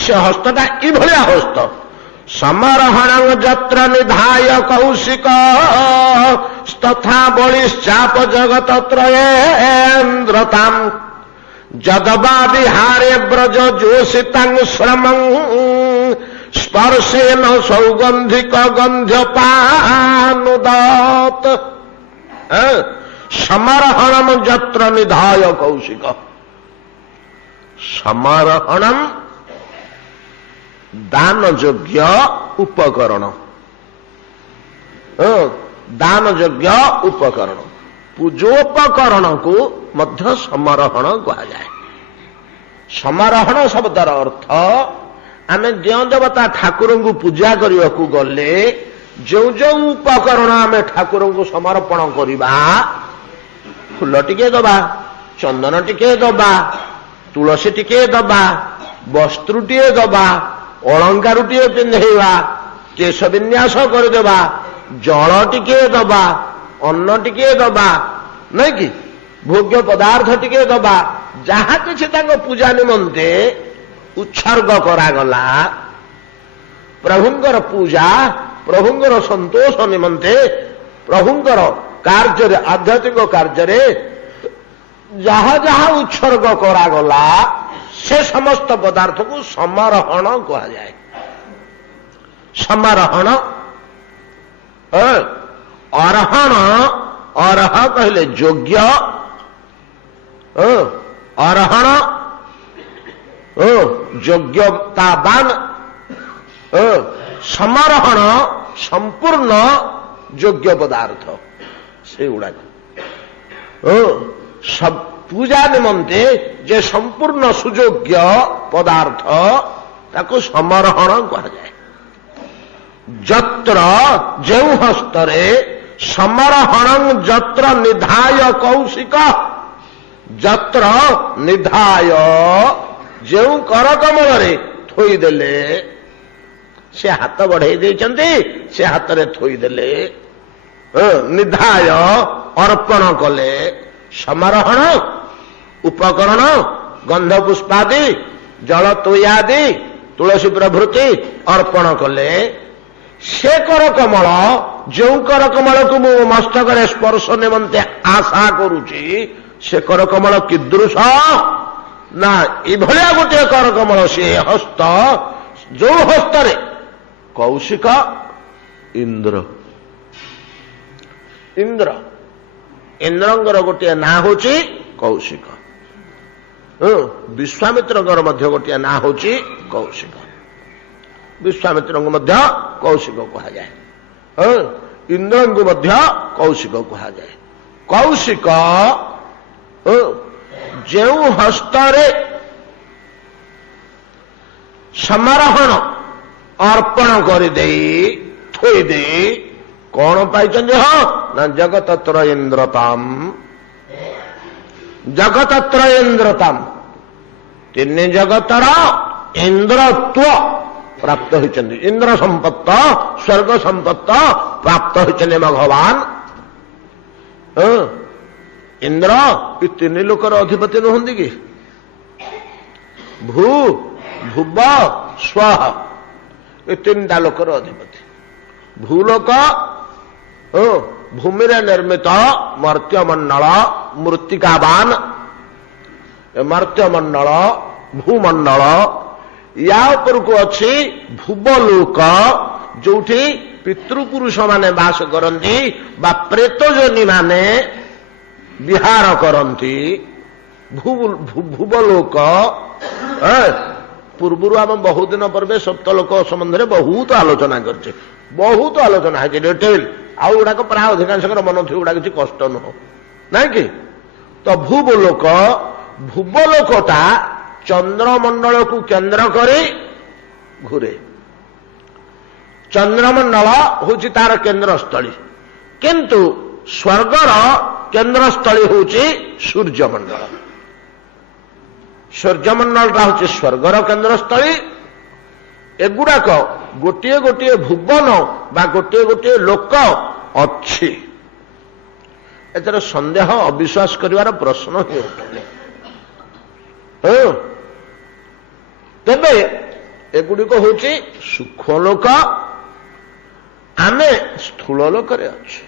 ସେ ହସ୍ତଟା ଏଭଳିଆ ହସ୍ତ। ସମରହଣ ଯତ୍ର ନିଧାୟ କୌଶିକ ତଥା ବଳିଶ୍ଚାପ ଜଗତ ତ୍ରୟେନ୍ଦ୍ରତାମ୍ ଯଦବା ବିହାରେ ବ୍ରଜ ଯୋଷିତାଂ ଶ୍ରମଂ ସ୍ପର୍ଶେନ ସୌଗନ୍ଧିକ ଗନ୍ଧ୍ୟପାନୁଦତ। ସମରହଣମ ଯତ୍ର ନିଧାୟ କୌଶିକ। ସମରହଣମ ଦାନ ଯୋଗ୍ୟ ଉପକରଣ, ଦାନ ଯୋଗ୍ୟ ଉପକରଣ। ପୂଜୋପକରଣକୁ ମଧ୍ୟ ସମରହଣ କୁହାଯାଏ। ସମରହଣ ଶବ୍ଦର ଅର୍ଥ ଆମେ ଯେଉଁ ଦେବତା ଠାକୁରଙ୍କୁ ପୂଜା କରିବାକୁ ଗଲେ ଯେଉଁ ଯେଉଁ ଉପକରଣ ଆମେ ଠାକୁରଙ୍କୁ ସମର୍ପଣ କରିବା, ଫୁଲ ଟିକେ ଦବା, ଚନ୍ଦନ ଟିକେ ଦବା, ତୁଳସୀ ଟିକେ ଦବା, ବସ୍ତ୍ରୁଟିଏ ଦବା, ଅଳଙ୍କାରଟିଏ ପିନ୍ଧେଇବା, କେଶ ବିନ୍ୟାସ କରିଦେବା, ଜଳ ଟିକେ ଦବା, ଅନ୍ନ ଟିକେ ଦବା, ନାଇଁ କି ଭୋଗ୍ୟ ପଦାର୍ଥ ଟିକେ ଦବା, ଯାହା କିଛି ତାଙ୍କ ପୂଜା ନିମନ୍ତେ ଉତ୍ସର୍ଗ କରାଗଲା, ପ୍ରଭୁଙ୍କର ପୂଜା, ପ୍ରଭୁଙ୍କର ସନ୍ତୋଷ ନିମନ୍ତେ, ପ୍ରଭୁଙ୍କର କାର୍ଯ୍ୟରେ, ଆଧ୍ୟାତ୍ମିକ କାର୍ଯ୍ୟରେ ଯାହା ଯାହା ଉତ୍ସର୍ଗ କରାଗଲା ସେ ସମସ୍ତ ପଦାର୍ଥକୁ ସମରହଣ କୁହାଯାଏ। ସମରହଣ। ଅରହଣ, ଅରହ କହିଲେ ଯୋଗ୍ୟ, ଅରହଣ ଯୋଗ୍ୟତାବାନ, ସମରହଣ ସମ୍ପୂର୍ଣ୍ଣ ଯୋଗ୍ୟ ପଦାର୍ଥ। ସେଗୁଡାକ ପୂଜା ନିମନ୍ତେ ଯେ ସମ୍ପୂର୍ଣ୍ଣ ସୁଯୋଗ୍ୟ ପଦାର୍ଥ ତାକୁ ସମରହଣ କୁହାଯାଏ। ଯତ୍ର ଯେଉଁ ହସ୍ତରେ ସମରହଣଂ ଯତ୍ର ନିଧାୟ କୌଶିକ, ଯତ୍ର ନିଧାୟ ଯେଉଁ କରକମଳରେ ଥୋଇଦେଲେ, ସେ ହାତ ବଢେଇ ଦେଇଛନ୍ତି, ସେ ହାତରେ ଥୋଇଦେଲେ, ନିଧାୟ ଅର୍ପଣ କଲେ, ସମରହଣ ଉପକରଣ ଗନ୍ଧ ପୁଷ୍ପାଦି ଜଳ ତୋୟାଦି ତୁଳସୀ ପ୍ରଭୃତି ଅର୍ପଣ କଲେ, ସେ କରକମଳ, ଯେଉଁ କରକମଳକୁ ମୁଁ ମସ୍ତକରେ ସ୍ପର୍ଶ ନିମନ୍ତେ ଆଶା କରୁଛି, ସେ କରକମଳ କିଦୃଶ ନା ଏଭଳିଆ ଗୋଟିଏ କରକମଳ, ସେ ହସ୍ତ, ଯୋଉ ହସ୍ତରେ କୌଶିକ ଇନ୍ଦ୍ର, ଇନ୍ଦ୍ର, ଇନ୍ଦ୍ରଙ୍କର ଗୋଟିଏ ନାଁ ହଉଛି କୌଶିକ, ବିଶ୍ୱାମିତ୍ରଙ୍କର ମଧ୍ୟ ଗୋଟିଏ ନାଁ ହଉଛି କୌଶିକ, ବିଶ୍ୱାମିତ୍ରଙ୍କୁ ମଧ୍ୟ କୌଶିକ କୁହାଯାଏ, ଇନ୍ଦ୍ରଙ୍କୁ ମଧ୍ୟ କୌଶିକ କୁହାଯାଏ। କୌଶିକ ଯେଉଁ ହସ୍ତରେ ସମରହଣ ଅର୍ପଣ କରିଦେଇ ଥୋଇଦେଇ କଣ ପାଇଛନ୍ତି? ହଁ ନା ଜଗତତ୍ର ଇନ୍ଦ୍ରତାମ, ଜଗତତ୍ର ଇନ୍ଦ୍ରତାମ, ତିନି ଜଗତର ଇନ୍ଦ୍ରତ୍ୱ ପ୍ରାପ୍ତ ହୋଇଛନ୍ତି, ଇନ୍ଦ୍ର ସମ୍ପତ୍ତ, ସ୍ୱର୍ଗ ସମ୍ପତ୍ତ ପ୍ରାପ୍ତ ହୋଇଛନ୍ତି ଭଗବାନ। ଇନ୍ଦ୍ର ଏ ତିନି ଲୋକର ଅଧିପତି ନୁହନ୍ତି କି? ଭୂ ଭୁବ ସ୍ୱଃ, ଏ ତିନିଟା ଲୋକର ଅଧିପତି। ଭୂଲୋକ ଭୂମିରେ ନିର୍ମିତ ମର୍ତ୍ତ୍ୟମଣ୍ଡଳ, ମୃତ୍ତିକାବାନ ମର୍ତ୍ତ୍ୟମଣ୍ଡଳ, ଭୂମଣ୍ଡଳ, ୟା ଉପରକୁ ଅଛି ଭୁବଲୋକ, ଯୋଉଠି ପିତୃପୁରୁଷ ମାନେ ବାସ କରନ୍ତି ବା ପ୍ରେତଯୋନି ମାନେ ବିହାର କରନ୍ତି। ଭୁବଲୋକ ପୂର୍ବରୁ ଆମେ ବହୁତ ଦିନ ପୂର୍ବେ ସପ୍ତଲୋକ ସମ୍ବନ୍ଧରେ ବହୁତ ଆଲୋଚନା କରିଛେ, ବହୁତ ଆଲୋଚନା ହେଇଛି ଡିଟେଲ, ଆଉ ଗୁଡାକ ପ୍ରାୟ ଅଧିକାଂଶଙ୍କର ମନ ଥିବ, ଗୁଡା କିଛି କଷ୍ଟ ନୁହଁ, ନାଇଁ କି? ତ ଭୁବଲୋକ, ଭୁବଲୋକଟା ଚନ୍ଦ୍ରମଣ୍ଡଳକୁ କେନ୍ଦ୍ର କରି ଘୁରେ, ଚନ୍ଦ୍ରମଣ୍ଡଳ ହଉଛି ତାର କେନ୍ଦ୍ରସ୍ଥଳୀ, କିନ୍ତୁ ସ୍ୱର୍ଗର କେନ୍ଦ୍ରସ୍ଥଳୀ ହଉଛି ସୂର୍ଯ୍ୟମଣ୍ଡଳ। ସୂର୍ଯ୍ୟମଣ୍ଡଳଟା ହଉଛି ସ୍ୱର୍ଗର କେନ୍ଦ୍ରସ୍ଥଳୀ। ଏଗୁଡାକ ଗୋଟିଏ ଗୋଟିଏ ଭୁବନ ବା ଗୋଟିଏ ଗୋଟିଏ ଲୋକ ଅଛି, ଏଥିରେ ସନ୍ଦେହ ଅବିଶ୍ୱାସ କରିବାର ପ୍ରଶ୍ନ ହିଁ ଉଠୁନି। ତେବେ ଏଗୁଡିକ ହଉଛି ସୂକ୍ଷ୍ମ ଲୋକ, ଆମେ ସ୍ଥୂଳ ଲୋକରେ ଅଛୁ।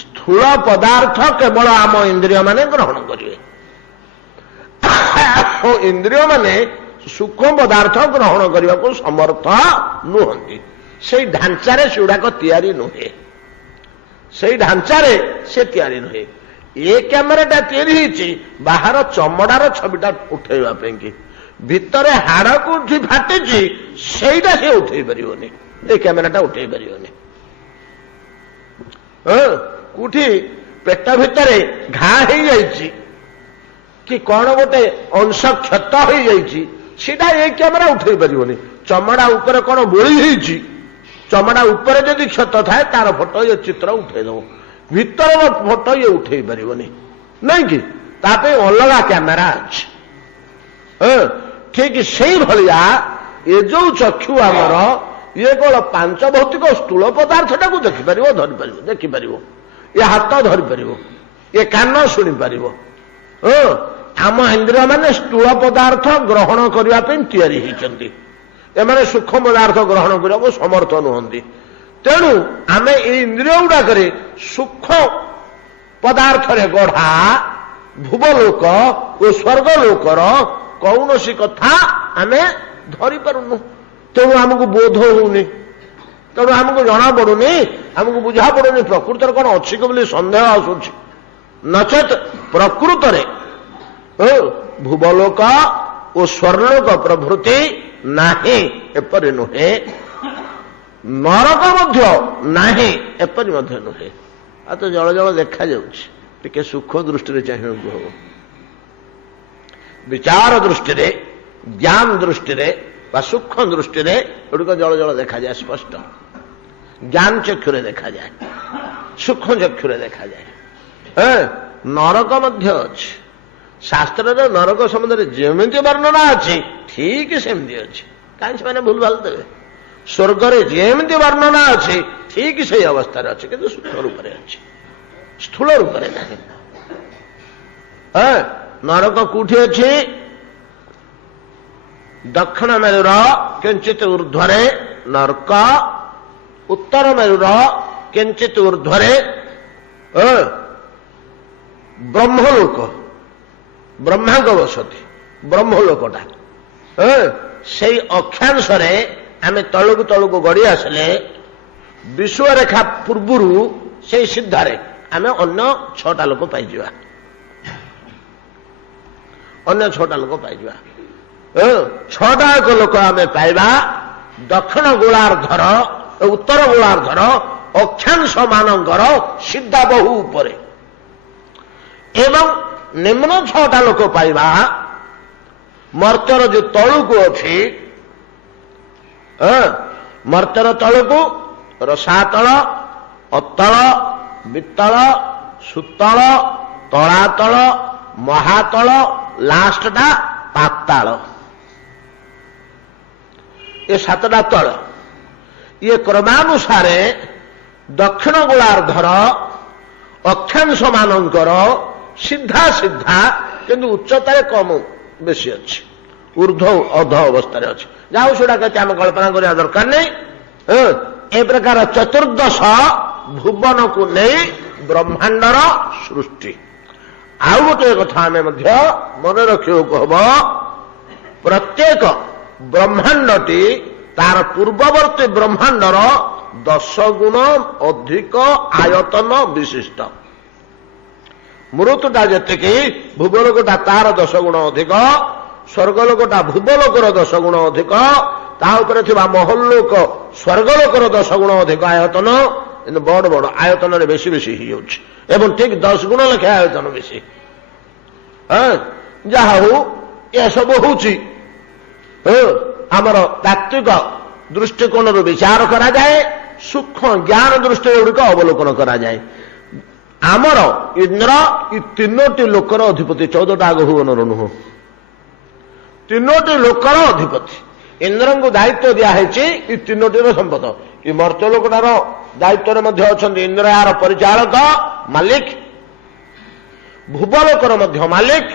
ସ୍ଥୂଳ ପଦାର୍ଥ କେବଳ ଆମ ଇନ୍ଦ୍ରିୟ ମାନେ ଗ୍ରହଣ କରିବେ, ଇନ୍ଦ୍ରିୟ ମାନେ ସୂକ୍ଷ୍ମ ପଦାର୍ଥ ଗ୍ରହଣ କରିବାକୁ ସମର୍ଥ ନୁହନ୍ତି। ସେଇ ଢାଞ୍ଚାରେ ସେଗୁଡାକ ତିଆରି ନୁହେଁ, ସେଇ ଢାଞ୍ଚାରେ ସେ ତିଆରି ନୁହେଁ। ଏ କ୍ୟାମେରାଟା ତିଆରି ହେଇଛି ବାହାର ଚମଡାର ଛବିଟା ଉଠେଇବା ପାଇଁ କି, ଭିତରେ ହାଡ କୋଉଠି ଫାଟିଛି ସେଇଟା ସେ ଉଠେଇ ପାରିବନି, ଏ କ୍ୟାମେରାଟା ଉଠେଇ ପାରିବନି। କୋଉଠି ପେଟ ଭିତରେ ଘା ହେଇଯାଇଛି କି କଣ ଗୋଟେ ଅଂଶ କ୍ଷତ ହେଇଯାଇଛି, ସେଟା ଏ କ୍ୟାମେରା ଉଠେଇ ପାରିବନି। ଚମଡା ଉପରେ କଣ ବୋଳି ହେଇଛି, ଚମଡା ଉପରେ ଯଦି କ୍ଷତ ଥାଏ ତାର ଫଟୋ ଏ ଚିତ୍ର ଉଠେଇଦବ, ଭିତରର ଫଟୋ ଇଏ ଉଠେଇ ପାରିବନି, ନାଇଁ କି? ତା ପାଇଁ ଅଲଗା କ୍ୟାମେରା ଅଛି। ଠିକ ସେଇଭଳିଆ ଏ ଯୋଉ ଚକ୍ଷୁ ଆମର, ଇଏ କଣ ପାଞ୍ଚ ଭୌତିକ ସ୍ଥୂଳ ପଦାର୍ଥଟାକୁ ଦେଖିପାରିବ, ଧରିପାରିବ, ଦେଖିପାରିବ। ଏ ହାତ ଧରିପାରିବ, ଏ କାନ ଶୁଣିପାରିବ। ଆମ ଇନ୍ଦ୍ରିୟ ମାନେ ସ୍ଥୂଳ ପଦାର୍ଥ ଗ୍ରହଣ କରିବା ପାଇଁ ତିଆରି ହେଇଛନ୍ତି, ଏମାନେ ସୂକ୍ଷ୍ମ ପଦାର୍ଥ ଗ୍ରହଣ କରିବାକୁ ସମର୍ଥ ନୁହନ୍ତି। ତେଣୁ ଆମେ ଏଇ ଇନ୍ଦ୍ରିୟ ଗୁଡାକରେ ସୂକ୍ଷ୍ମ ପଦାର୍ଥରେ ଗଢା ଭୁବଲୋକ ଓ ସ୍ୱର୍ଗ ଲୋକର କୌଣସି କଥା ଆମେ ଧରିପାରୁନୁ। ତେଣୁ ଆମକୁ ବୋଧ ହଉନି, ତେଣୁ ଆମକୁ ଜଣା ପଡୁନି, ଆମକୁ ବୁଝା ପଡୁନି ପ୍ରକୃତରେ କଣ ଅଛି କି ବୋଲି ସନ୍ଦେହ ଆସୁଛି। ନଚେତ୍ ପ୍ରକୃତରେ ଭୁବଲୋକ ଓ ସ୍ୱର୍ଲୋକ ପ୍ରଭୃତି ନାହିଁ ଏପରି ନୁହେଁ, ନରକ ମଧ୍ୟ ନାହିଁ ଏପରି ମଧ୍ୟ ନୁହେଁ। ଆଉ ତ ଜଳ ଜଳ ଦେଖାଯାଉଛି, ଟିକେ ସୂକ୍ଷ୍ମ ଦୃଷ୍ଟିରେ ଚାହିଁବାକୁ ହବ। ବିଚାର ଦୃଷ୍ଟିରେ, ଜ୍ଞାନ ଦୃଷ୍ଟିରେ ବା ସୂକ୍ଷ୍ମ ଦୃଷ୍ଟିରେ ଏଗୁଡ଼ିକ ଜଳ ଜଳ ଦେଖାଯାଏ, ସ୍ପଷ୍ଟ ଜ୍ଞାନ ଚକ୍ଷୁରେ ଦେଖାଯାଏ, ସୂକ୍ଷ୍ମ ଚକ୍ଷୁରେ ଦେଖାଯାଏ। ନରକ ମଧ୍ୟ ଅଛି, ଶାସ୍ତ୍ରରେ ନରକ ସମ୍ବନ୍ଧରେ ଯେମିତି ବର୍ଣ୍ଣନା ଅଛି ଠିକ ସେମିତି ଅଛି, କାହିଁକି ସେମାନେ ଭୁଲ ଭାଲ ଦେବେ? ସ୍ୱର୍ଗରେ ଯେମିତି ବର୍ଣ୍ଣନା ଅଛି ଠିକ ସେଇ ଅବସ୍ଥାରେ ଅଛି, କିନ୍ତୁ ସୂକ୍ଷ୍ମ ରୂପରେ ଅଛି, ସ୍ଥୂଳ ରୂପରେ ନାହିଁ। ନରକ କୋଉଠି ଅଛି? ଦକ୍ଷିଣ ମେରୁର କିଞ୍ଚିତ ଉର୍ଦ୍ଧ୍ୱରେ ନର୍କ, ଉତ୍ତର ମେରୁର କିଞ୍ଚିତ ଉର୍ଦ୍ଧ୍ୱରେ ବ୍ରହ୍ମଲୋକ, ବ୍ରହ୍ମାଙ୍କ ବସତି ବ୍ରହ୍ମଲୋକଟା। ସେଇ ଅକ୍ଷାଂଶରେ ଆମେ ତଳକୁ ତଳକୁ ଗଡ଼ି ଆସିଲେ ବିଷୁବରେଖା ପୂର୍ବରୁ ସେଇ ସିଦ୍ଧାରେ ଆମେ ଅନ୍ୟ 6ଟା ଲୋକ ପାଇଯିବା, ଅନ୍ୟ 6ଟା ଲୋକ ପାଇଯିବା। 6ଟା ଲୋକ ଆମେ ପାଇବା ଦକ୍ଷିଣ ଗୋଳାର୍ଦ୍ଧର, ଉତ୍ତର ଗୋଳାର୍ଦ୍ଧର ଅକ୍ଷାଂଶ ମାନଙ୍କର ସିଦ୍ଧା ବହୁ ଉପରେ, ଏବଂ ନିମ୍ନ 6ଟା ଲୋକ ପାଇବା ମର୍ତ୍ତ୍ୟର ଯୋଉ ତଳୁକୁ ଅଛି, ମର୍ତ୍ତ୍ୟର ତଳକୁ ରସାତଳ, ଅତଳ, ବିତଳ, ସୁତଳ, ତଳାତଳ, ମହାତଳ, ଲାଷ୍ଟଟା ପାତାଳ। ଏ 7ଟା ତଳ। ଇଏ କ୍ରମାନୁସାରେ ଦକ୍ଷିଣ ଗୋଳାର୍ଦ୍ଧର ଅକ୍ଷାଂଶ ମାନଙ୍କର ସିଧା ସିଧା, କିନ୍ତୁ ଉଚ୍ଚତାରେ କମ ବେଶୀ ଅଛି, ଉର୍ଦ୍ଧ୍ୱ ଅଧ ଅବସ୍ଥାରେ ଅଛି। ଯାଉ ସେଟା କେତେ ଆମେ କଳ୍ପନା କରିବା ଦରକାର ନାହିଁ। ଏ ପ୍ରକାର ଚତୁର୍ଦ୍ଦଶ ଭୁବନକୁ ନେଇ ବ୍ରହ୍ମାଣ୍ଡର ସୃଷ୍ଟି। ଆଉ ଗୋଟିଏ କଥା ଆମେ ମଧ୍ୟ ମନେ ରଖିବାକୁ ହବ, ପ୍ରତ୍ୟେକ ବ୍ରହ୍ମାଣ୍ଡଟି ତାର ପୂର୍ବବର୍ତ୍ତୀ ବ୍ରହ୍ମାଣ୍ଡର 10 ଗୁଣ ଅଧିକ ଆୟତନ ବିଶିଷ୍ଟ। ମୃତଟା ଯେତିକି, ଭୁବଲୋକଟା ତାର 10 ଗୁଣ ଅଧିକ, ସ୍ୱର୍ଗଲୋକଟା ଭୁବଲୋକର 10 ଗୁଣ ଅଧିକ, ତା ଉପରେ ଥିବା ମହଲ୍ଲୋକ ସ୍ୱର୍ଗଲୋକର 10 ଗୁଣ ଅଧିକ ଆୟତନ। କିନ୍ତୁ ବଡ଼ ବଡ଼ ଆୟତନରେ ବେଶୀ ବେଶୀ ହେଇଯାଉଛି, ଏବଂ ଠିକ 10 ଗୁଣ ଲେଖା ଆୟତନ ବେଶୀ। ଯାହା ହଉ, ଏସବୁ ହଉଛି ଆମର ତାତ୍ତ୍ୱିକ ଦୃଷ୍ଟିକୋଣରୁ ବିଚାର କରାଯାଏ, ସୂକ୍ଷ୍ମ ଜ୍ଞାନ ଦୃଷ୍ଟିରେ ଏଗୁଡ଼ିକ ଅବଲୋକନ କରାଯାଏ। ଆମର ଇନ୍ଦ୍ର ଏ 3ଟି ଲୋକର ଅଧିପତି, 14ଟା ଆଗ ଭୁବନର ନୁହଁ, 3ଟି ଲୋକର ଅଧିପତି। ଇନ୍ଦ୍ରଙ୍କୁ ଦାୟିତ୍ୱ ଦିଆହେଇଛି ଏ 3ଟିର ସମ୍ପଦ। ଏ ମର୍ତ୍ତ୍ୟ ଲୋକଟାର ଦାୟିତ୍ୱରେ ମଧ୍ୟ ଅଛନ୍ତି ଇନ୍ଦ୍ର, ଏହାର ପରିଚାଳକ ମାଲିକ, ଭୁବଲୋକର ମଧ୍ୟ ମାଲିକ,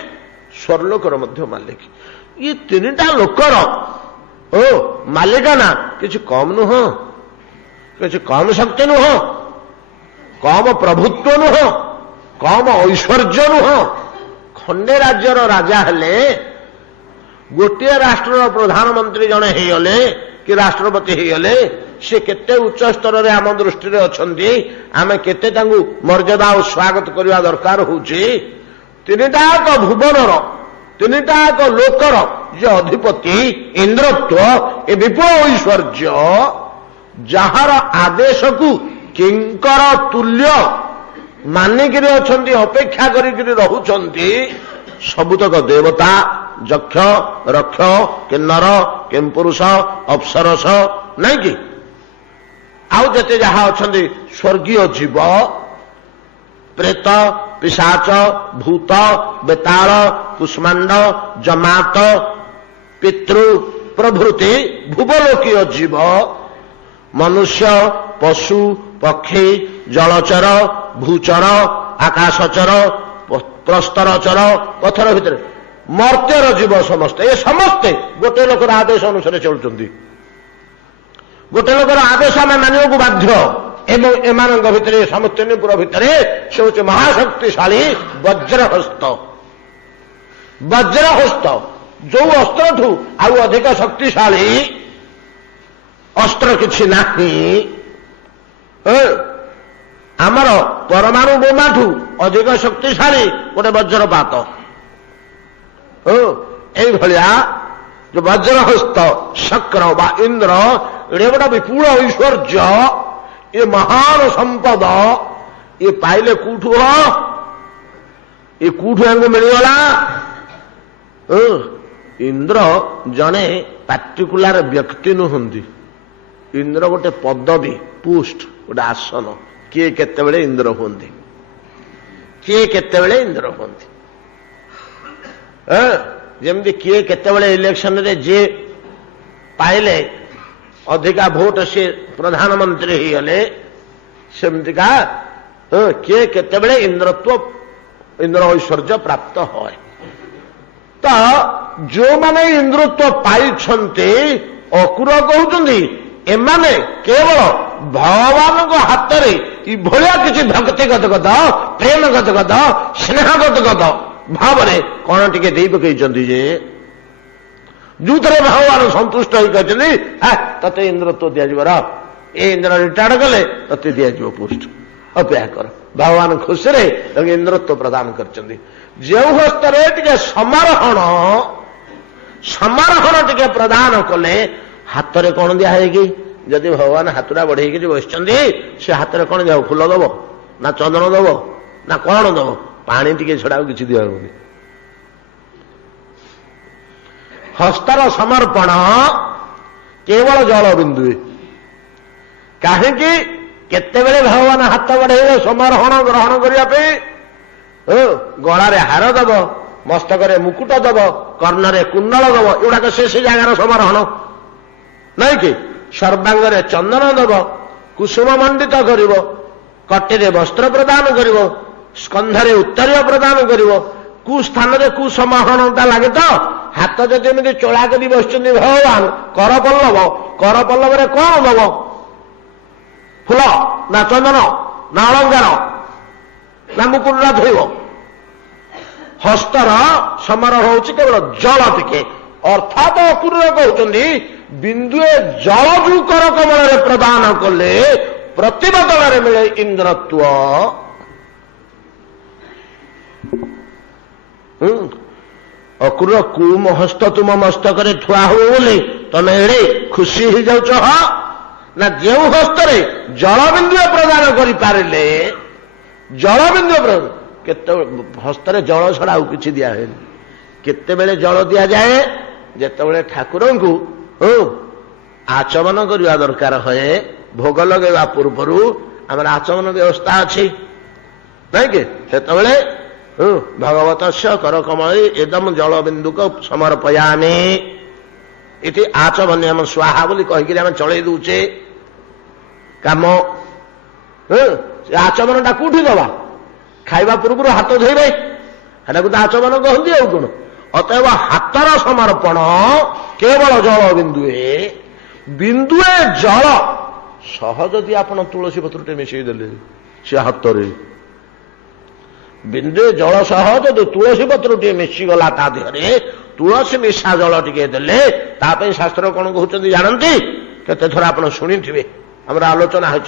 ସ୍ୱର୍ଲୋକର ମଧ୍ୟ ମାଲିକ। ଏ 3ଟା ଲୋକର ମାଲିକାନା କିଛି କମ ନୁହଁ, କିଛି କମ ଶକ୍ତି ନୁହଁ, କମ ପ୍ରଭୁତ୍ୱ ନୁହଁ, କମ ଐଶ୍ୱର୍ଯ୍ୟ ନୁହଁ। ଖଣ୍ଡେ ରାଜ୍ୟର ରାଜା ହେଲେ, ଗୋଟିଏ ରାଷ୍ଟ୍ରର ପ୍ରଧାନମନ୍ତ୍ରୀ ଜଣେ ହେଇଗଲେ କି ରାଷ୍ଟ୍ରପତି ହେଇଗଲେ, ସେ କେତେ ଉଚ୍ଚ ସ୍ତରରେ ଆମ ଦୃଷ୍ଟିରେ ଅଛନ୍ତି, ଆମେ କେତେ ତାଙ୍କୁ ମର୍ଯ୍ୟାଦା ଓ ସ୍ୱାଗତ କରିବା ଦରକାର ହଉଛି। 3ଟାକ ଭୁବନର, 3ଟାକ ଲୋକର ଯେ ଅଧିପତି ଇନ୍ଦ୍ରତ୍ୱ, ଏ ବିପୁଳ ଐଶ୍ୱର୍ଯ୍ୟ, ଯାହାର ଆଦେଶକୁ किंकर तुल्य मानिकी अच्छा अपेक्षा करी रुंच सबुतक देवता यक्ष रक्ष किन्नर किंपुरुष अप्सरस नहीं कि आउ जेते जहा अच्छा स्वर्गीय जीव प्रेत पिशाच भूत बेताल कुष्मांड जमात पितृ प्रभृति भुवलोकीय जीव मनुष्य पशु पक्षी जलचर भूचर आकाशचर प्रस्तरचर पथर भितर मर्त्यर जीव समस्ते ये समस्ते गोटे लोकर आदेश अनुसार चलुंट गोटे लोकर आदेश आम मानवा को बाध्य एवं एमान भितर समस्तीपुर भितर से हूँ महाशक्तिशाली वज्रहस्त वज्रहस्त जो अस्त्र ठू आउ अधिक शक्तिशाली अस्त्र किछि नाही आमर परमाणु बोमा ठू अधिक शक्तिशाली गोटे वज्रपात एभलिया जो वज्रहस्त शक्र बा इंद्र ये गोटे विपुल ऐश्वर्य ये महान संपद ये पाइले कूठू ये कूठू हमको मिलगला इंद्र जने पार्टिकुलर व्यक्ति नुहंती इंद्र गोटे पदवी पोस्ट गोटे आसन किए केतेबेले इंद्र हुंती किए केतेबेले इंद्र हुंती जमती किए केतेबेले इलेक्शन रे जे पाइले अधिका भोट से प्रधानमंत्री ही गले सेमतिका किए केतेबेले इंद्र ऐश्वर्य प्राप्त होय तो जो माने इंद्रत्व पाई अकुर कहते एमाने केवल भगवान को हाथ में भाया किसी भक्तिगत गत प्रेम गत स्नेहगत भाव कौन टे दे पकई जे जो थे भगवान संतुष्ट हो कहते ते इंद्रत्व दिज्वर ए इंद्र रिटायर्ड कले ते दिज्व पोस्ट अपेक्षा कर भगवान खुशी इंद्रत्व प्रदान कर जो हस्तरे टे समारोहण टे प्रदान कले हाथ में कौन दिहे कि जदि भगवान हाथटा बढ़े बस से हाथ में कौन जाओ फूल दब ना चंदन दब ना कौन दब पानी टी छड़ा कि दिया हस्तर समर्पण केवल जल बिंदु कहीं केतेबेले भगवान हाथ बढ़े समारोहण ग्रहण करने गलार हार दब मस्तक मुकुट दब कर्णरे कुंडल दब एगुड़ाक से जगार समारोहण नहीं कि सर्वांगरे चंदन दब कुसुम मंडित कर कटे वस्त्र प्रदान कर स्कंधरे उत्तरीय प्रदान कर कु स्थान कु समारोहणता लगे तो हाथ जमी चोला कर बस भगवान कर पल्लव कौन दब फूल ना चंदन ना अलंकार ना मुकुटा धोब हस्तर समारोह हूँ केवल जल टिके अर्थात अकुर कहते बिंदुए जल जो कर कमल प्रदान कले प्रतिबदल मिले इंद्रत्व अकुर कुम हस्त तुम मस्तक ठुआ हो बोली तुम एड़े खुशी हो जाऊच ना जो हस्तरे जल बिंदु प्रदान करें जल बिंदु केते हस्तरे जल छड़ा आउ किछि दिया है केतेबेले जल दिया जाए जेतेबेले ठाकुर को आचमन करवा दरकार है भोग लगेवा पूर्वर आमर आचमन व्यवस्था अच्छी नहीं कि सेतेबेले भगवत कर कमल एकदम जल बिंदु को समर्पयामी इति आचमन्यम स्वाहा बोली कहीकि आम चल दूचे काम आचमन टा कौटी दबा खाइबा पूर्व हाथ धोइबे हेटा तो आचमन कहती आउ कौन अतएव हाथर समर्पण केवल जल बिंदुए बिंदुए जल सहज यदि आप तुलसी पत्र मिसईदेले से हाथ बिंदुए जल सहज यदि तुलसी पत्र टे मिसीगला ता देहरे तुलसी मिशा जल टे देले शास्त्र कौन कहते जानती केते थर आप शुणी थे आमर आलोचना हो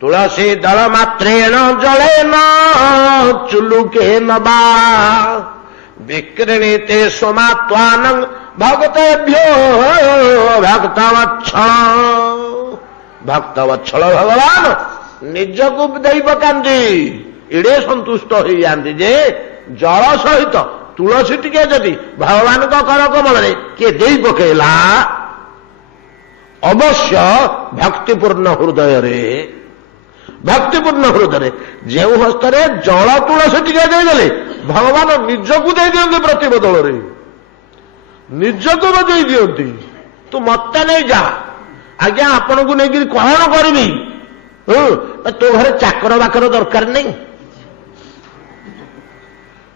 तुलसी दल मात्रेण जलेन चुलुके नबा विक्रीणीते सोमात्वान भक्तेभ्यो भक्तवत्सल भगवान ନିଜକୁ ଦେଇ ପକାନ୍ତି, ଏଡ଼େ ସନ୍ତୁଷ୍ଟ ହେଇଯାଆନ୍ତି ଯେ ଜଳ ସହିତ ତୁଳସୀ ଟିକେ ଯଦି ଭଗବାନଙ୍କ କର କମଳରେ କିଏ ଦେଇ ପକେଇଲା, ଅବଶ୍ୟ ଭକ୍ତିପୂର୍ଣ୍ଣ ହୃଦୟରେ ଯେଉଁ ହସ୍ତରେ ଜଳ ତୁଳସୀ ଟିକେ ଦେଇଦେଲେ ଭଗବାନ ନିଜକୁ ଦେଇଦିଅନ୍ତି, ପ୍ରତିବଦଳରେ ନିଜକୁ ଦେଇ ଦିଅନ୍ତି। ତୁ ମତେ ନେଇଯା, ଆଜ୍ଞା ଆପଣଙ୍କୁ ନେଇକିରି କଣ କରିବି? ତୋ ଘରେ ଚାକର ବାକର ଦରକାର ନାହିଁ,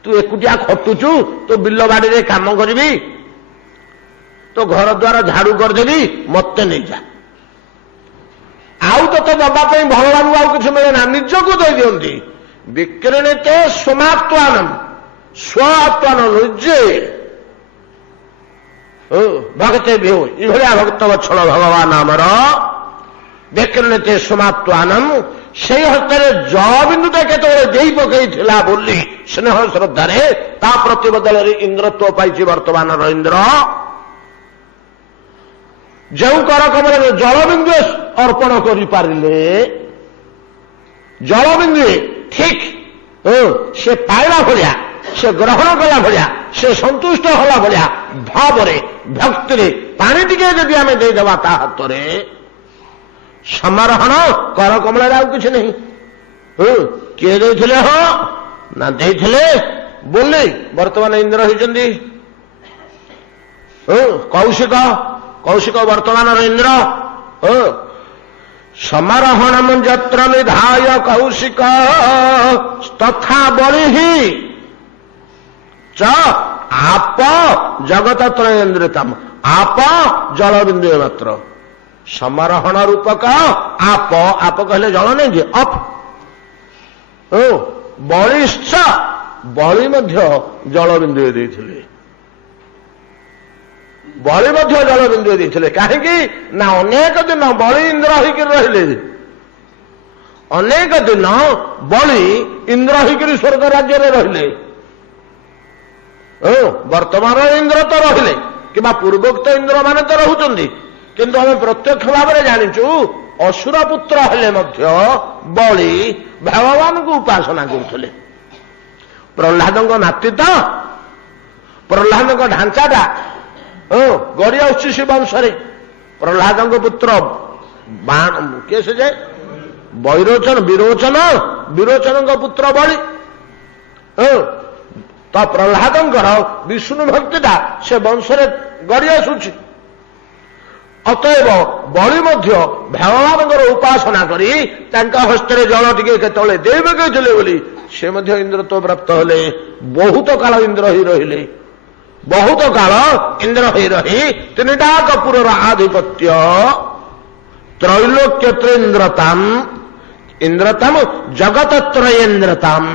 ତୁ ଏକୁଟିଆ ଖଟୁଛୁ, ତୋ ବିଲ ବାଡିରେ କାମ କରିବି, ତୋ ଘର ଦ୍ୱାର ଝାଡୁ କରିଦେବି, ମତେ ନେଇଯା। ଆଉ ତୋତେ ଦବା ପାଇଁ ଭଗବାନଙ୍କୁ ଆଉ କିଛି ମିଳେ ନା, ନିଜକୁ ଦେଇ ଦିଅନ୍ତି। ବିକ୍ରଣୀତେ ସ୍ୱମାତ୍ମାନମ୍, ସ୍ୱ ଆତ୍ମାନ ନିଜେ ଭଗତେ ବିହୁ, ଏଭଳିଆ ଭକ୍ତ ବତ୍ସଳ ଭଗବାନ ଆମର। ବିକ୍ରଣୀତେ ସ୍ୱମାତ୍ମାନମ୍, ସେଇ ହସ୍ତରେ ଜଳବିନ୍ଦୁଟା କେତେବେଳେ ଦେଇ ପକେଇଥିଲା ବୋଲି ସ୍ନେହ ଶ୍ରଦ୍ଧାରେ ତା ପ୍ରତିବଦଳରେ ଇନ୍ଦ୍ରତ୍ୱ ପାଇଛି ବର୍ତ୍ତମାନର ଇନ୍ଦ୍ର। ଯେଉଁ କର କମଳରେ ଜଳବିନ୍ଦୁ ଅର୍ପଣ କରିପାରିଲେ, ଜଳବିନ୍ଦୁ ଠିକ ସେ ପାଇଲା ଭଳିଆ, ସେ ଗ୍ରହଣ କଲା ଭଳିଆ, ସେ ସନ୍ତୁଷ୍ଟ ହେଲା ଭଳିଆ ଭାବରେ ଭକ୍ତିରେ ପାଣି ଟିକେ ଯଦି ଆମେ ଦେଇଦେବା ତା ହାତରେ, ସମାରୋହଣ କର କମଳରେ ଆଉ କିଛି ନାହିଁ। କିଏ ଦେଇଥିଲେ? ହଁ ନା ଦେଇଥିଲେ ବୋଲି ବର୍ତ୍ତମାନ ଇନ୍ଦ୍ର ହେଇଛନ୍ତି କୌଶିକ ବର୍ତ୍ତମାନର ଇନ୍ଦ୍ର। ସମାରୋହଣମ ଯତ୍ର ନିଧାୟ କୌଶିକ ତଥା ବଳିହି ଚ ଆପ ଜଗତତ୍ରୟେନ୍ଦ୍ରିତମ୍, ଆପ ଜଳବିନ୍ଦୁ ମାତ୍ର। ସମାରୋହଣ ରୂପକ ଆପ, ଆପ କହିଲେ ଜଳ ନାହିଁ କି, ଅପ୍। ବଳିଶ୍ଚ, ବଳି ମଧ୍ୟ ଜଳବିନ୍ଦୁ ଦେଇଥିଲେ, ବଳି ମଧ୍ୟ ଜଳବିନ୍ଦୁ ଦେଇଥିଲେ। କାହିଁକି ନା ଅନେକ ଦିନ ବଳି ଇନ୍ଦ୍ର ହେଇକିରି ରହିଲେ, ଅନେକ ଦିନ ବଳି ଇନ୍ଦ୍ର ହେଇକିରି ସ୍ୱର୍ଗ ରାଜ୍ୟରେ ରହିଲେ। ବର୍ତ୍ତମାନ ଇନ୍ଦ୍ର ତ ରହିଲେ, କିମ୍ବା ପୂର୍ବୋକ୍ତ ଇନ୍ଦ୍ର ମାନେ ତ ରହୁଛନ୍ତି, କିନ୍ତୁ ଆମେ ପ୍ରତ୍ୟକ୍ଷ ଭାବରେ ଜାଣିଛୁ ଅସୁର ପୁତ୍ର ହେଲେ ମଧ୍ୟ ବଳି ଭଗବାନଙ୍କୁ ଉପାସନା କରୁଥିଲେ। ପ୍ରହ୍ଲାଦଙ୍କ ନାତି ତ, ପ୍ରହ୍ଲାଦଙ୍କ ଢାଞ୍ଚାଟା ଗଡ଼ି ଆସୁଛି ସେ ବଂଶରେ। ପ୍ରହ୍ଲାଦଙ୍କ ପୁତ୍ର କିଏ ସେ ଯେ ବିରୋଚନଙ୍କ ପୁତ୍ର ବଳି। ତ ପ୍ରହ୍ଲାଦଙ୍କର ବିଷ୍ଣୁ ଭକ୍ତିଟା ସେ ବଂଶରେ ଗଡ଼ି ଆସୁଛି। ଅତଏବ ବଳି ମଧ୍ୟ ଭଗବାନଙ୍କର ଉପାସନା କରି ତାଙ୍କ ହସ୍ତରେ ଜଳ ଟିକେ କେତେବେଳେ ଦେଇ ପକେଇଥିଲେ ବୋଲି ସେ ମଧ୍ୟ ଇନ୍ଦ୍ରତ୍ୱ ପ୍ରାପ୍ତ ହେଲେ। ବହୁତ କାଳ ଇନ୍ଦ୍ର ହେଇ ରହିଲେ, ବହୁତ କାଳ ଇନ୍ଦ୍ର ହେଇ ରହି ତିନିଟା କପୁରର ଆଧିପତ୍ୟ ତ୍ରୈଲୋକ୍ୟତ୍ରେନ୍ଦ୍ରତାମ୍, ଇନ୍ଦ୍ରତାମ୍ ଜଗତତ୍ରୟେନ୍ଦ୍ରତାମ୍,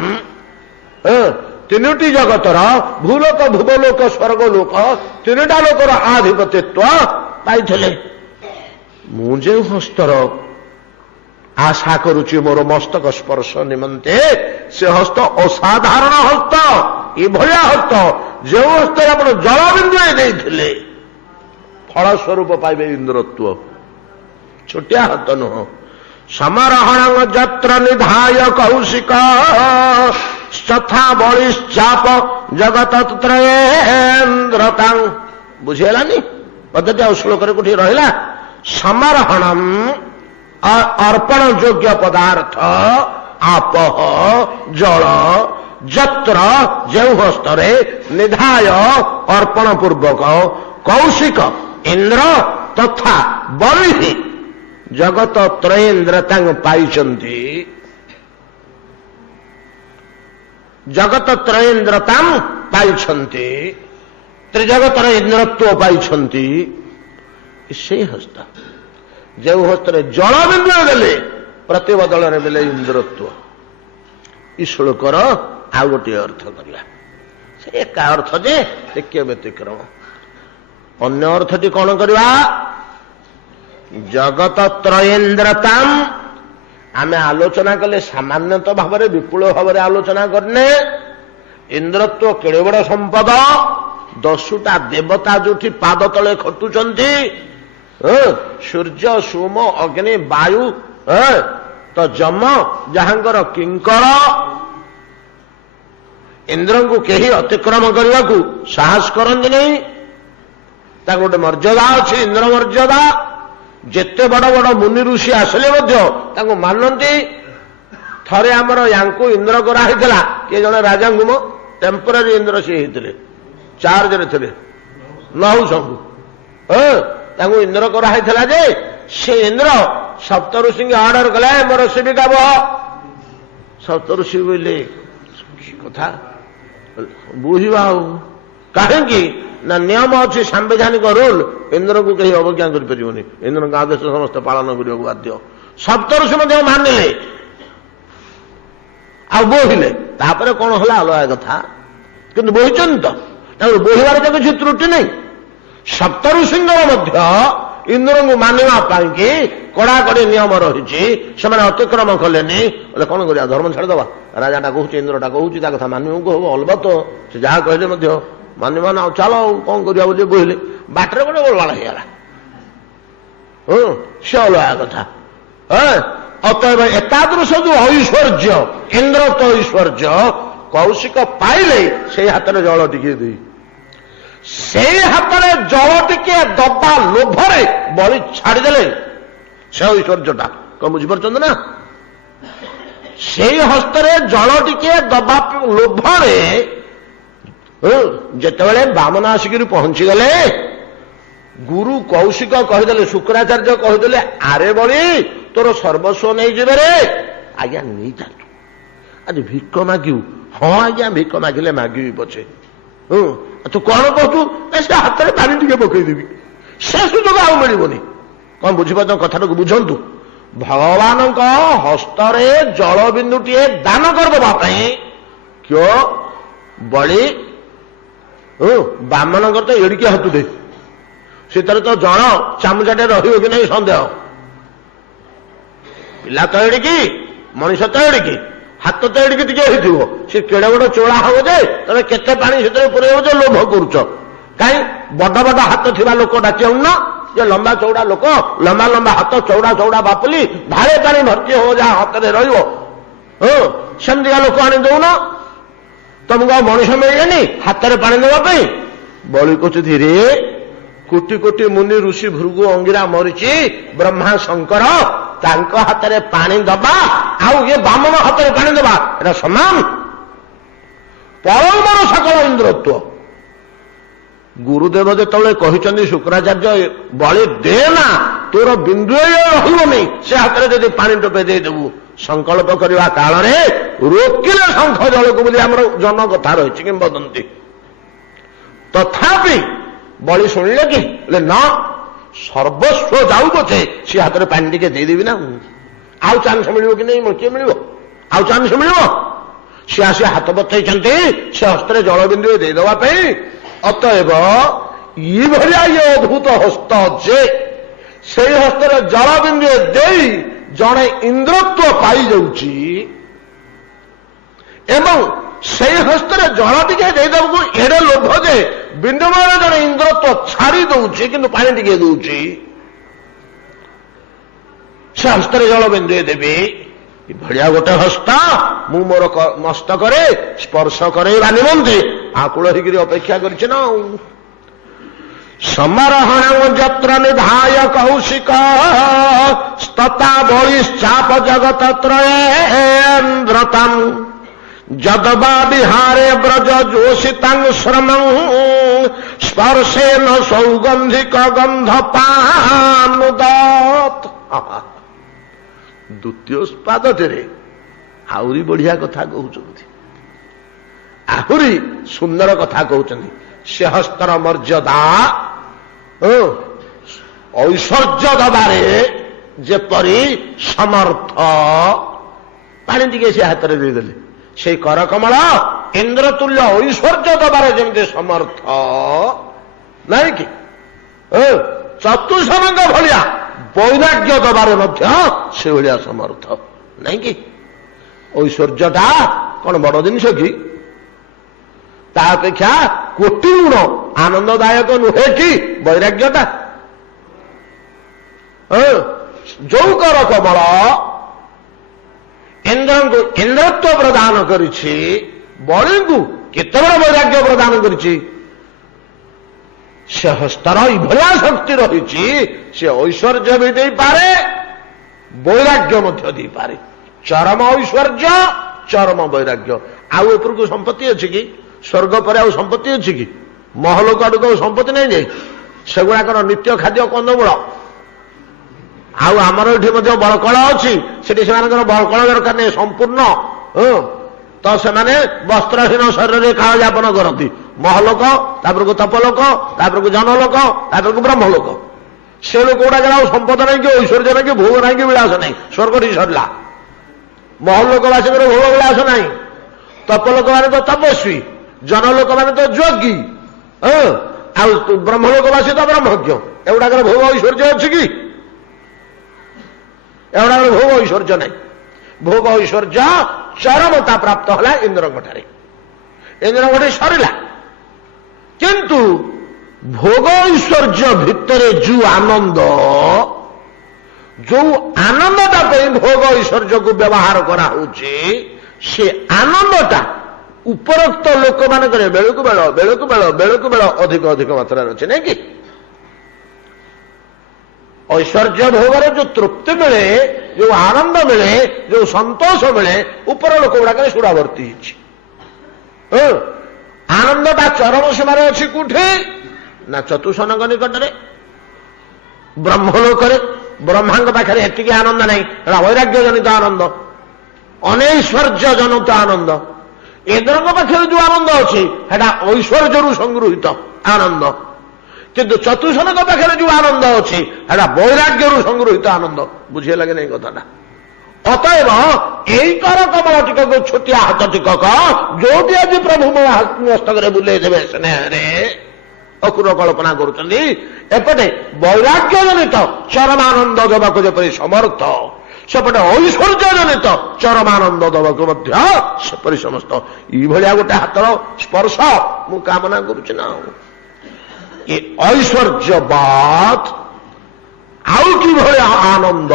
ତିନୋଟି ଜଗତର ଭୂଲୋକ, ଭୁବଲୋକ, ସ୍ୱର୍ଗଲୋକ, ତିନିଟା ଲୋକର ଆଧିପତ୍ୟତ୍ୱ ପାଇଥିଲେ। ମୁଁ ଯେଉଁ ହସ୍ତର ଆଶା କରୁଛି ମୋର ମସ୍ତକ ସ୍ପର୍ଶ ନିମନ୍ତେ, ସେ ହସ୍ତ ଅସାଧାରଣ ହସ୍ତ, ଏଭଳିଆ ହସ୍ତ ଯେଉଁ ହସ୍ତରେ ଆପଣ ଜଳବିନ୍ଦୁ ଦେଇଥିଲେ ଫଳସ୍ୱରୂପ ପାଇବେ ଇନ୍ଦ୍ରତ୍ୱ। ଛୋଟିଆ ହାତ ନୁହଁ। ସମାରୋହଣ ଯତ୍ର ନିଧାୟ କୌଶିକ ତଥା ବଳିଶ୍ଚାପ ଜଗତତ୍ରୟେନ୍ଦ୍ରତାଂ। ବୁଝିହେଲାନି ପଦ୍ଧତି? ଆଉ ଶ୍ଲୋକରେ କୋଉଠି ରହିଲା? ସମାରୋହଣମ୍ ଅର୍ପଣ ଯୋଗ୍ୟ ପଦାର୍ଥ, ଆପହ ଜଳ, ଯତ୍ର ଯେଉଁ ହସ୍ତରେ, ନିଧାୟ ଅର୍ପଣ ପୂର୍ବକ, କୌଶିକ ଇନ୍ଦ୍ର ତଥା ବଳି ଜଗତ ତ୍ରୟେନ୍ଦ୍ରତାଂ ପାଇଛନ୍ତି, ଜଗତ ତ୍ରୟେନ୍ଦ୍ରତାଂ ପାଇଛନ୍ତି, ତ୍ରିଜଗତର ଇନ୍ଦ୍ରତ୍ୱ ପାଇଛନ୍ତି। ସେଇ ହସ୍ତ, ଯେଉଁ ହସ୍ତରେ ଜଳବିନ୍ଦୁ ଦେଲେ ପ୍ରତିବଦଳରେ ଦେଲେ ଇନ୍ଦ୍ରତ୍ୱ। ଏ ଶ୍ଲୋକର ଆଉ ଗୋଟିଏ ଅର୍ଥ କରିବା। ସେ ଏକା ଅର୍ଥ ଯେ ଟିକେ ବ୍ୟତିକ୍ରମ। ଅନ୍ୟ ଅର୍ଥଟି କଣ କରିବା? ଜଗତ ତ୍ରୟେନ୍ଦ୍ରତାମ୍ ଆମେ ଆଲୋଚନା କଲେ ସାମାନ୍ୟତଃ ଭାବରେ, ବିପୁଳ ଭାବରେ ଆଲୋଚନା କରିନେ। ଇନ୍ଦ୍ରତ୍ୱ କେଡ଼େ ବଡ଼ ସମ୍ପଦ। 10ଟା ଦେବତା ଯୋଉଠି ପାଦ ତଳେ ଖଟୁଛନ୍ତି, ସୂର୍ଯ୍ୟ, ସୋମ, ଅଗ୍ନି, ବାୟୁ, तो जम जहांकर किंकर इंद्र को कहीं अतिक्रम करने को साहस करती नहीं। गोटे मर्यादा अच्छी इंद्र मर्यादा। जिते बड़ बड़ मुनि ऋषि आसले मानती। थरे आमर यांकु इंद्र कराई किए जड़े राजा गुम टेम्पोरारी इंद्र सी होते चार्ज रे थे नहुष को इंद्र कराई जे से इंद्र सप्त ऋषि ऑर्डर कला मोर सेविका बह। सप्त ऋषि बोले कथा बुझा कहीं ना नियम अच्छी सांविधानिक रूल इंद्र को कहीं अवज्ञा कर इंद्र का आदेश समस्त पालन करने बाध्य। सप्त ऋषि मानिले आ बोहिले तापर कौन है अलग कथा कि बोहिचन तो बोहबार तो किसी त्रुटि नहीं। सप्त ऋषि इंद्र को मानवा कड़ाकड़ी नियम रही से अतिक्रम कले बोले कौन कर धर्म छाड़देवा राजाटा कहूँ इंद्रटा कहूँ कथा मानव को हम अलबत से जहाँ कहले मानवा ना चल कौन करा बोले बाटर गोटे गोलमाल होगा से अलग कथा। अतएव एकादृश जो ऐश्वर्य इंद्र तो ऐश्वर्य कौशिक पाइले से हाथ में जल टिके दी से हाथ में जल टिके दबा लोभरे बलि छाड़देले से ऐश्वर्यटा कौन बुझीपार ना। से हस्तरे जल टिके दबा लोभरे जिते बामन आसिक पहुंची गले गुरु कौशिक कहीदे शुक्राचार्य कहीदे आरे बड़ी तोर सर्वस्व नहीं जे रे आज्ञा नहीं था आज भिक मागू। हाँ आज्ञा भिक मागिले मागिबी पछे तू कौन कहतु से हाथ में पानी टे पकईदेवी से सुजोग आउ मिलबनी। कौन बुझीपार कथा बुझंतु भगवान हस्तरे जल बिंदुटे दान करदे क्यों बड़ी बामन तो एड़िके हाथ दे से तो जल चामुचाटे रही कि नहीं सन्देह। पिला तो एड़िकी मनीष तो एड़िकी हाथ तो एड़िकी टिके से केड़े बड़ चोला हम जे तमें केते पानी से पुरेब जो लोभ करुच कहीं बड़ बड़ हाथ थिबा लोक डाकी न जे लंबा चौड़ा लोक लंबा लंबा हाथ चौड़ा चौड़ा बापुली भाड़े पानी भर्ती हो जहाँ हाथ में रमती लोक आनी दौन तुमको मनीष मिलेनि हाथ में पानी देवाई। बलि कछु धीरे कोटि कोटि मुनि ऋषि भृगु अंगिरा मरीची ब्रह्मा शंकर तांको हाथ में पानी दबा आउ ये बामन हाथ में पानी दबा एटा समान परमर सकल इंद्रत्व। गुरुदेव जो कहते शुक्राचार्य बलि देना तोर बिंदु रही से हाथ में जब पानी टोपे देदेबू संकल्प करने काल में रोकिले शंख जल को बोली आम जन कथा रही किंवदंती। तथापि बलि शुणिले कि न सर्वस्व जाऊ पछे सी हाथ में पानी टे देदेवी ना आउ चांस मिल कि नहीं किए मिल आउ चांस मिल सी आसी हाथ बतई से हस्ते जल बिंदु देदेवाई। अतएव ये अद्भुत हस्त जे से हस्ते जल बिंदु दे जड़े इंद्रत्व पाई जाउची एवं से हस्ते जल टिके देदेबू एड़े लोभ जे बिंदुमान जड़े इंद्रत्व छाड़ी दौची कि पानी टिके दौची से हस्ते जल बिंदु देवी भड़िया गोटे हस्ता मु मोर मस्तक स्पर्श करवा निमंते आकुल होकर अपेक्षा करछि ना। समरहण जत्र निधाय कौशिक स्तता बलिश्चाप जगत त्रयेन्द्रतम जदवा विहारे ब्रज जोषितं श्रमं स्पर्शेन सौगंधिक गंध पानुदत्। द्वितीय पादटे आहरी बढ़िया कथा कहते आहरी सुंदर कथा कहते से हस्तर मर्यादा ऐश्वर्य दबारे जेपरी समर्थ पानी टिके से हाथ में देदेले से करकमल इंद्रतुल्य ऐश्वर्य दबारे जमी समर्थ नहीं कि चतुष्मंग भलिया वैराग्य दबारे से भाया समर्थ नहीं कि ऐश्वर्यटा कौन बड़ जिनिस कि तापेक्षा कोटि गुण आनंददायक नुहे कि वैराग्यटा जो कर कमल ଇନ୍ଦ୍ରଙ୍କୁ ଇନ୍ଦ୍ରତ୍ୱ ପ୍ରଦାନ କରିଛି, ବଳିଙ୍କୁ କେତେ ବଡ଼ ବୈରାଗ୍ୟ ପ୍ରଦାନ କରିଛି। ସେ ହସ୍ତର ଏଭଳିଆ ଶକ୍ତି ରହିଛି, ସେ ଐଶ୍ୱର୍ଯ୍ୟ ବି ଦେଇପାରେ, ବୈରାଗ୍ୟ ମଧ୍ୟ ଦେଇପାରେ। ଚରମ ଐଶ୍ୱର୍ଯ୍ୟ, ଚରମ ବୈରାଗ୍ୟ। ଆଉ ଉପରକୁ ସମ୍ପତ୍ତି ଅଛି କି? ସ୍ୱର୍ଗ ପରେ ଆଉ ସମ୍ପତ୍ତି ଅଛି କି? ମହଲୋକ ଆଡକୁ ଆଉ ସମ୍ପତ୍ତି ନାହିଁ ଯେ। ସେଗୁଡାକର ନିତ୍ୟ ଖାଦ୍ୟ କନ୍ଦମୂଳ। ଆଉ ଆମର ଏଠି ମଧ୍ୟ ବଳକଳ ଅଛି, ସେଠି ସେମାନଙ୍କର ବଳକଳ ଦରକାର ନାହିଁ, ସମ୍ପୂର୍ଣ୍ଣ। ତ ସେମାନେ ବସ୍ତ୍ରହୀନ ଶରୀରରେ କାଳ ଯାପନ କରନ୍ତି। ମହଲୋକ, ତାପରକୁ ତପଲୋକ, ତାପରକୁ ଜନଲୋକ, ତାପରକୁ ବ୍ରହ୍ମଲୋକ। ସେ ଲୋକ ଗୁଡାକର ଆଉ ସମ୍ପଦ ନାହିଁ କି ଐଶ୍ୱର୍ଯ୍ୟ ନାହିଁ କି ଭୋଗ ନାହିଁ କି ବିଳାସ ନାହିଁ, ସ୍ୱର୍ଗଟି ସରିଲା। ମହଲୋକବାସୀଙ୍କର ଭୋଗ ବିଳାସ ନାହିଁ। ତପଲୋକମାନେ ତ ତପସ୍ୱୀ, ଜନଲୋକମାନେ ତ ଯୋଗୀ, ଆଉ ବ୍ରହ୍ମଲୋକବାସୀ ତ ବ୍ରହ୍ମଜ୍ଞ। ଏଗୁଡାକର ଭୋଗ ଐଶ୍ୱର୍ଯ୍ୟ ଅଛି କି? ଏଗୁଡାକର ଭୋଗ ଐଶ୍ୱର୍ଯ୍ୟ ନାହିଁ। ଭୋଗ ଐଶ୍ୱର୍ଯ୍ୟ ଚରମତା ପ୍ରାପ୍ତ ହେଲା ଇନ୍ଦ୍ରଙ୍କଠାରେ। ଇନ୍ଦ୍ରଙ୍କଠି ସରିଲା। କିନ୍ତୁ ଭୋଗ ଐଶ୍ୱର୍ଯ୍ୟ ଭିତରେ ଯୋଉ ଆନନ୍ଦ, ଯୋଉ ଆନନ୍ଦଟା ପାଇଁ ଭୋଗ ଐଶ୍ୱର୍ଯ୍ୟକୁ ବ୍ୟବହାର କରାହଉଛି, ସେ ଆନନ୍ଦଟା ଉପରୋକ୍ତ ଲୋକମାନଙ୍କର ବେଳକୁ ବେଳ ବେଳକୁ ବେଳ ବେଳକୁ ବେଳ ଅଧିକ ଅଧିକ ମାତ୍ରାରେ ଅଛି, ନାଇଁ କି? ଐଶ୍ୱର୍ଯ୍ୟ ଭୋଗରେ ଯୋଉ ତୃପ୍ତି ମିଳେ, ଯୋଉ ଆନନ୍ଦ ମିଳେ, ଯୋଉ ସନ୍ତୋଷ ମିଳେ, ଉପର ଲୋକ ଗୁଡାକରେ ସୁଡ଼ା ଭର୍ତ୍ତି ହେଇଛି। ଆନନ୍ଦଟା ଚରମ ସୀମାରେ ଅଛି କୋଉଠି? ନା ଚତୁଃସନଙ୍କ ନିକଟରେ, ବ୍ରହ୍ମଲୋକରେ। ବ୍ରହ୍ମାଙ୍କ ପାଖରେ ଏତିକି ଆନନ୍ଦ ନାହିଁ, ଏଟା ବୈରାଗ୍ୟ ଜନିତ ଆନନ୍ଦ, ଅନୈଶ୍ୱର୍ଯ୍ୟ ଜନିତ ଆନନ୍ଦ। ଇନ୍ଦ୍ରଙ୍କ ପାଖରେ ଯୋଉ ଆନନ୍ଦ ଅଛି, ସେଟା ଐଶ୍ୱର୍ଯ୍ୟରୁ ସଂଗୃହୀତ ଆନନ୍ଦ। କିନ୍ତୁ ଚତୁଃସନଙ୍କ ପାଖରେ ଯୋଉ ଆନନ୍ଦ ଅଛି, ସେଟା ବୈରାଗ୍ୟରୁ ସଂଗୃହୀତ ଆନନ୍ଦ। ବୁଝିହେଲା କି ନାହିଁ କଥାଟା? ଅତଏବ ଏଇ କର କମଳ ଟିକକ, ଛୋଟିଆ ହାତ ଟିକକ, ଯୋଉଠି ଆଜି ପ୍ରଭୁ ମୋ ମସ୍ତକରେ ବୁଲେଇ ଦେବେ ସ୍ନେହରେ, ଅକୁର କଳ୍ପନା କରୁଛନ୍ତି, ଏପଟେ ବୈରାଗ୍ୟ ଜନିତ ଚରମାନନ୍ଦ ଦେବାକୁ ଯେପରି ସମର୍ଥ, ସେପଟେ ଐଶ୍ୱର୍ଯ୍ୟ ଜନିତ ଚରମାନନ୍ଦ ଦେବାକୁ ମଧ୍ୟ ସେପରି ସମସ୍ତ। ଏଇଭଳିଆ ଗୋଟେ ହାତର ସ୍ପର୍ଶ ମୁଁ କାମନା କରୁଛି ନା। ଏ ଐଶ୍ୱର୍ଯ୍ୟବାଦ ଆଉ କିଭଳି ଆନନ୍ଦ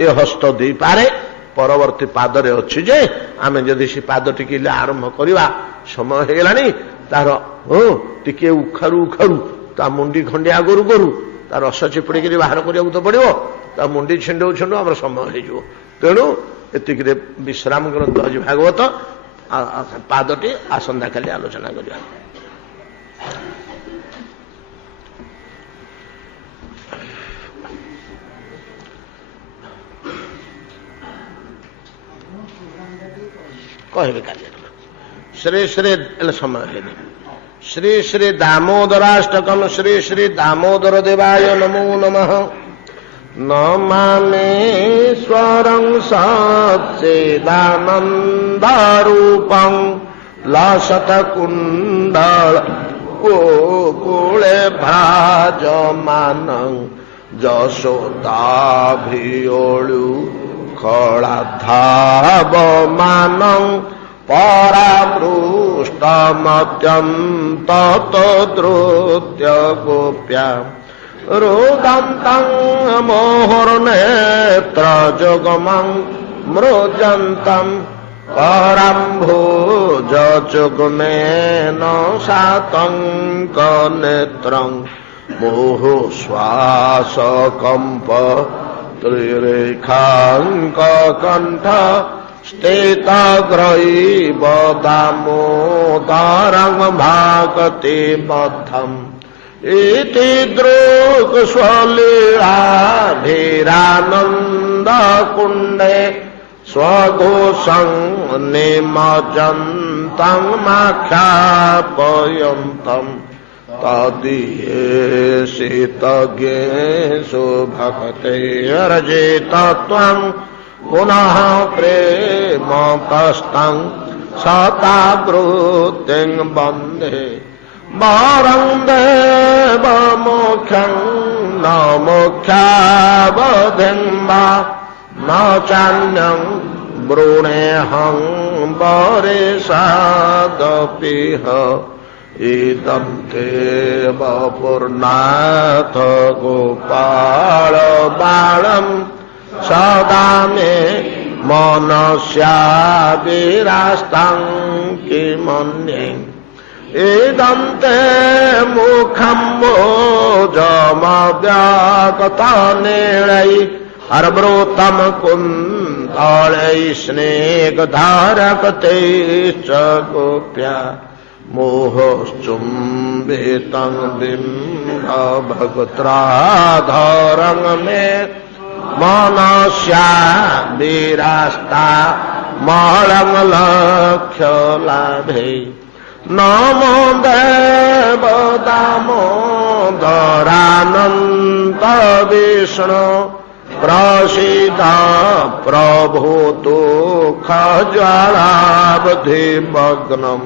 ଏ ହସ୍ତ ଦେଇପାରେ? ପରବର୍ତ୍ତୀ ପାଦରେ ଅଛି ଯେ, ଆମେ ଯଦି ସେ ପାଦ ଟିକେ ଆରମ୍ଭ କରିବା, ସମୟ ହେଇଗଲାଣି, ତାର ଟିକେ ଉଖାରୁ ଉଖାରୁ ତା ମୁଣ୍ଡି ଖଣ୍ଡିଆ କରୁ କରୁ ତା ରସ ଚିପୁଡ଼ିକିରି ବାହାର କରିବାକୁ ତ ପଡିବ। ତା ମୁଣ୍ଡି ଛିଣ୍ଡଉ ଛିଣ୍ଡୁ ଆମର ସମୟ ହେଇଯିବ। ତେଣୁ ଏତିକିରେ ବିଶ୍ରାମ କରନ୍ତୁ ଆଜି ଭାଗବତ। ପାଦଟି ଆସନ୍ତାକାଲି ଆଲୋଚନା କରିବା। କହିବି କାଲି। ଶ୍ରୀ ଶ୍ରୀ ସମୟ ହେଇନି। ଶ୍ରୀ ଶ୍ରୀ ଦାମୋଦରାଷ୍ଟକମ୍। ଶ୍ରୀ ଶ୍ରୀ ଦାମୋଦର ଦେବାୟ ନମୋ ନମଃ। ନମାମେଶ୍ୱରଂ ସଚ୍ଚିଦାନନ୍ଦାରୂପଂ ଲସତକୁଣ୍ଡଳ ଗୋକୁଳେ ଭ୍ରାଜମାନଂ ଯଶୋଦାଭିୟୋଳୁ ଖଳାଧାବମାନଂ ପରାମୃଷ୍ଟମତ୍ୟନ୍ତଦ୍ରୁତ୍ୟ ଗୋପ୍ୟା ରୋଦନ୍ତଂ ମୋହର୍ନେତ୍ର ଯୋଗମଂ ମୃଜନ୍ତಂ କରାମ୍ଭୋଜ ଯୁଗ୍ମେନ ସାତଙ୍କ ନେତ୍ରଂ ମୋହ ଶ୍ୱାସ କମ୍ପ ତ୍ରିରେଖାଙ୍କ କଣ୍ଠ ସ୍ଥିତଗ୍ରୈବ ଦାମୋଦରଂ ଭାଗତି ବଦ୍ଧମ୍ ଇତି ଦୃକ୍ସ୍ୱଲୀଳାଭିରାନନ୍ଦ କୁଣ୍ଡେ ସ୍ୱଘୋଷଂ ନିମଜ୍ଜନ୍ତଂ ମାଖ୍ୟାପୟନ୍ତମ୍ ତଦିହେସିତଜ୍ଞେଷୁ ଭକ୍ତିରଜିତ ତ୍ୱଂ ପୁନଃ ପ୍ରେମ ପ୍ରସ୍ତଂ ସତାବୃତ୍ତିଂ ବନ୍ଦେ ବରଂ ଦେବ ମୋକ୍ଷଂ ନ ମୋକ୍ଷାବଧିଂ ବା ନ ଚାନ୍ୟଂ ବୃଣେହଂ ବରିଷାଦপিহ ইদম দেব পূর্ণাথ গোপাল বালম সদা মে मनस्याभिरास्तां किमन्ये इदन्ते मुखं मोजमव्यागतानेणै अर्ब्रूतं कुन्तलै स्नेहधारकतैश्च गोप्या मोहश्चुम्बितं बिम्बभगत्राधरं मे मनस्याभिरास्ता महलं लक्ष्यलाभे नमो देव दामोदरानन्त विष्णु प्रसीद प्रभो दुःखज्वालावधिमग्नं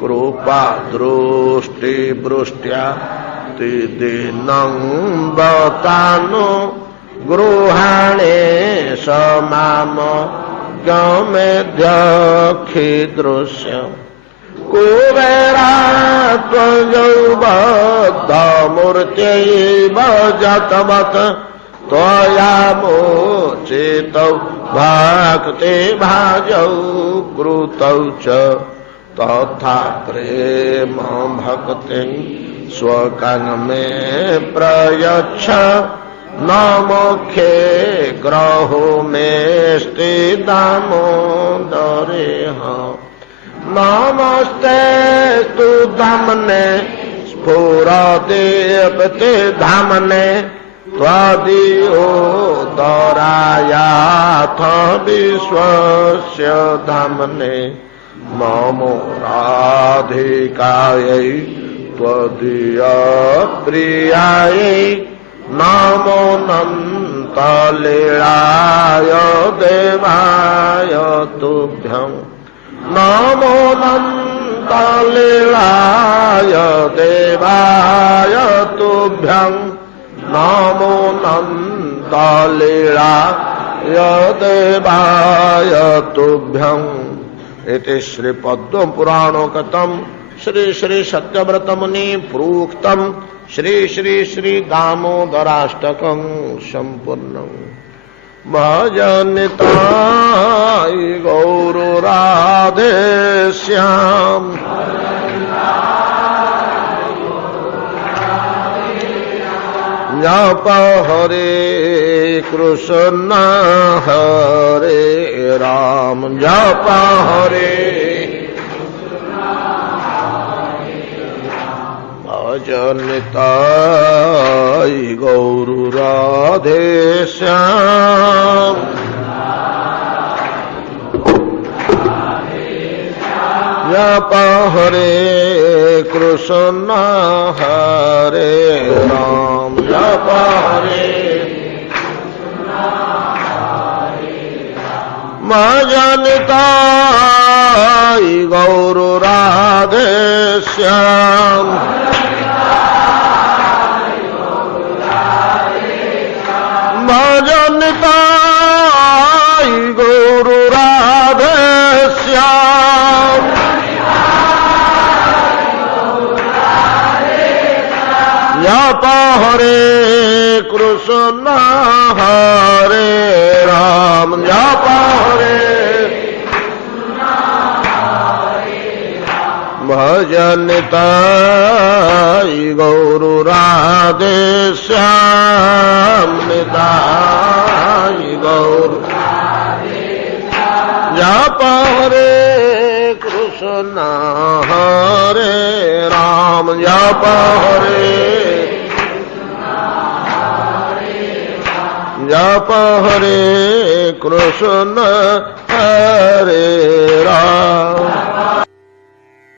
कृपादृष्टिवृष्ट्या दीनं बतानु गृहाणे समाम गमेध्यखीदृश्यम् कुबेरात्मजौबद्धमूर्त्यैव जतवत् त्वया मोचितौ भक्तिभाजौ कृतौ च तथा प्रेम भक्तिं स्वकं मे प्रयच्छ न मोक्षे ग्रहो मेऽस्ति दामोदरेह नमस्ते तु धामने स्फुरदीप्ति धामने त्वदीयोदरायाथ विश्वस्य धामने नमो राधिकायै त्वदीयप्रियायै नमो नन्तलीलाय देवाय तुभ्यम् नमो नन्तलीलाय देवाय तुभ्यं नमो नन्तलीलाय देवाय तुभ्यम् इति श्री पद्म पुराणोक्तं श्री श्री सत्यव्रत मुनि प्रोक्तं श्री श्री श्री दामोदराष्टकं संपूर्णम् भजनिताय गौर राधे श्याम जप हरे कृष्ण हरे राम जप हरे भजनिताय गौर राधे श्याम जप हरे कृष्ण हरे राम जप हरे भजनिताय गौर राधे श्याम भजनिताय गौर राधे श्याम जप हरे कृष्ण हरे राम जप हरे भजनिताय गौर राधे श्याम निताय गौर जप हरे कृष्ण हरे राम जप हरे जप हरे कृष्ण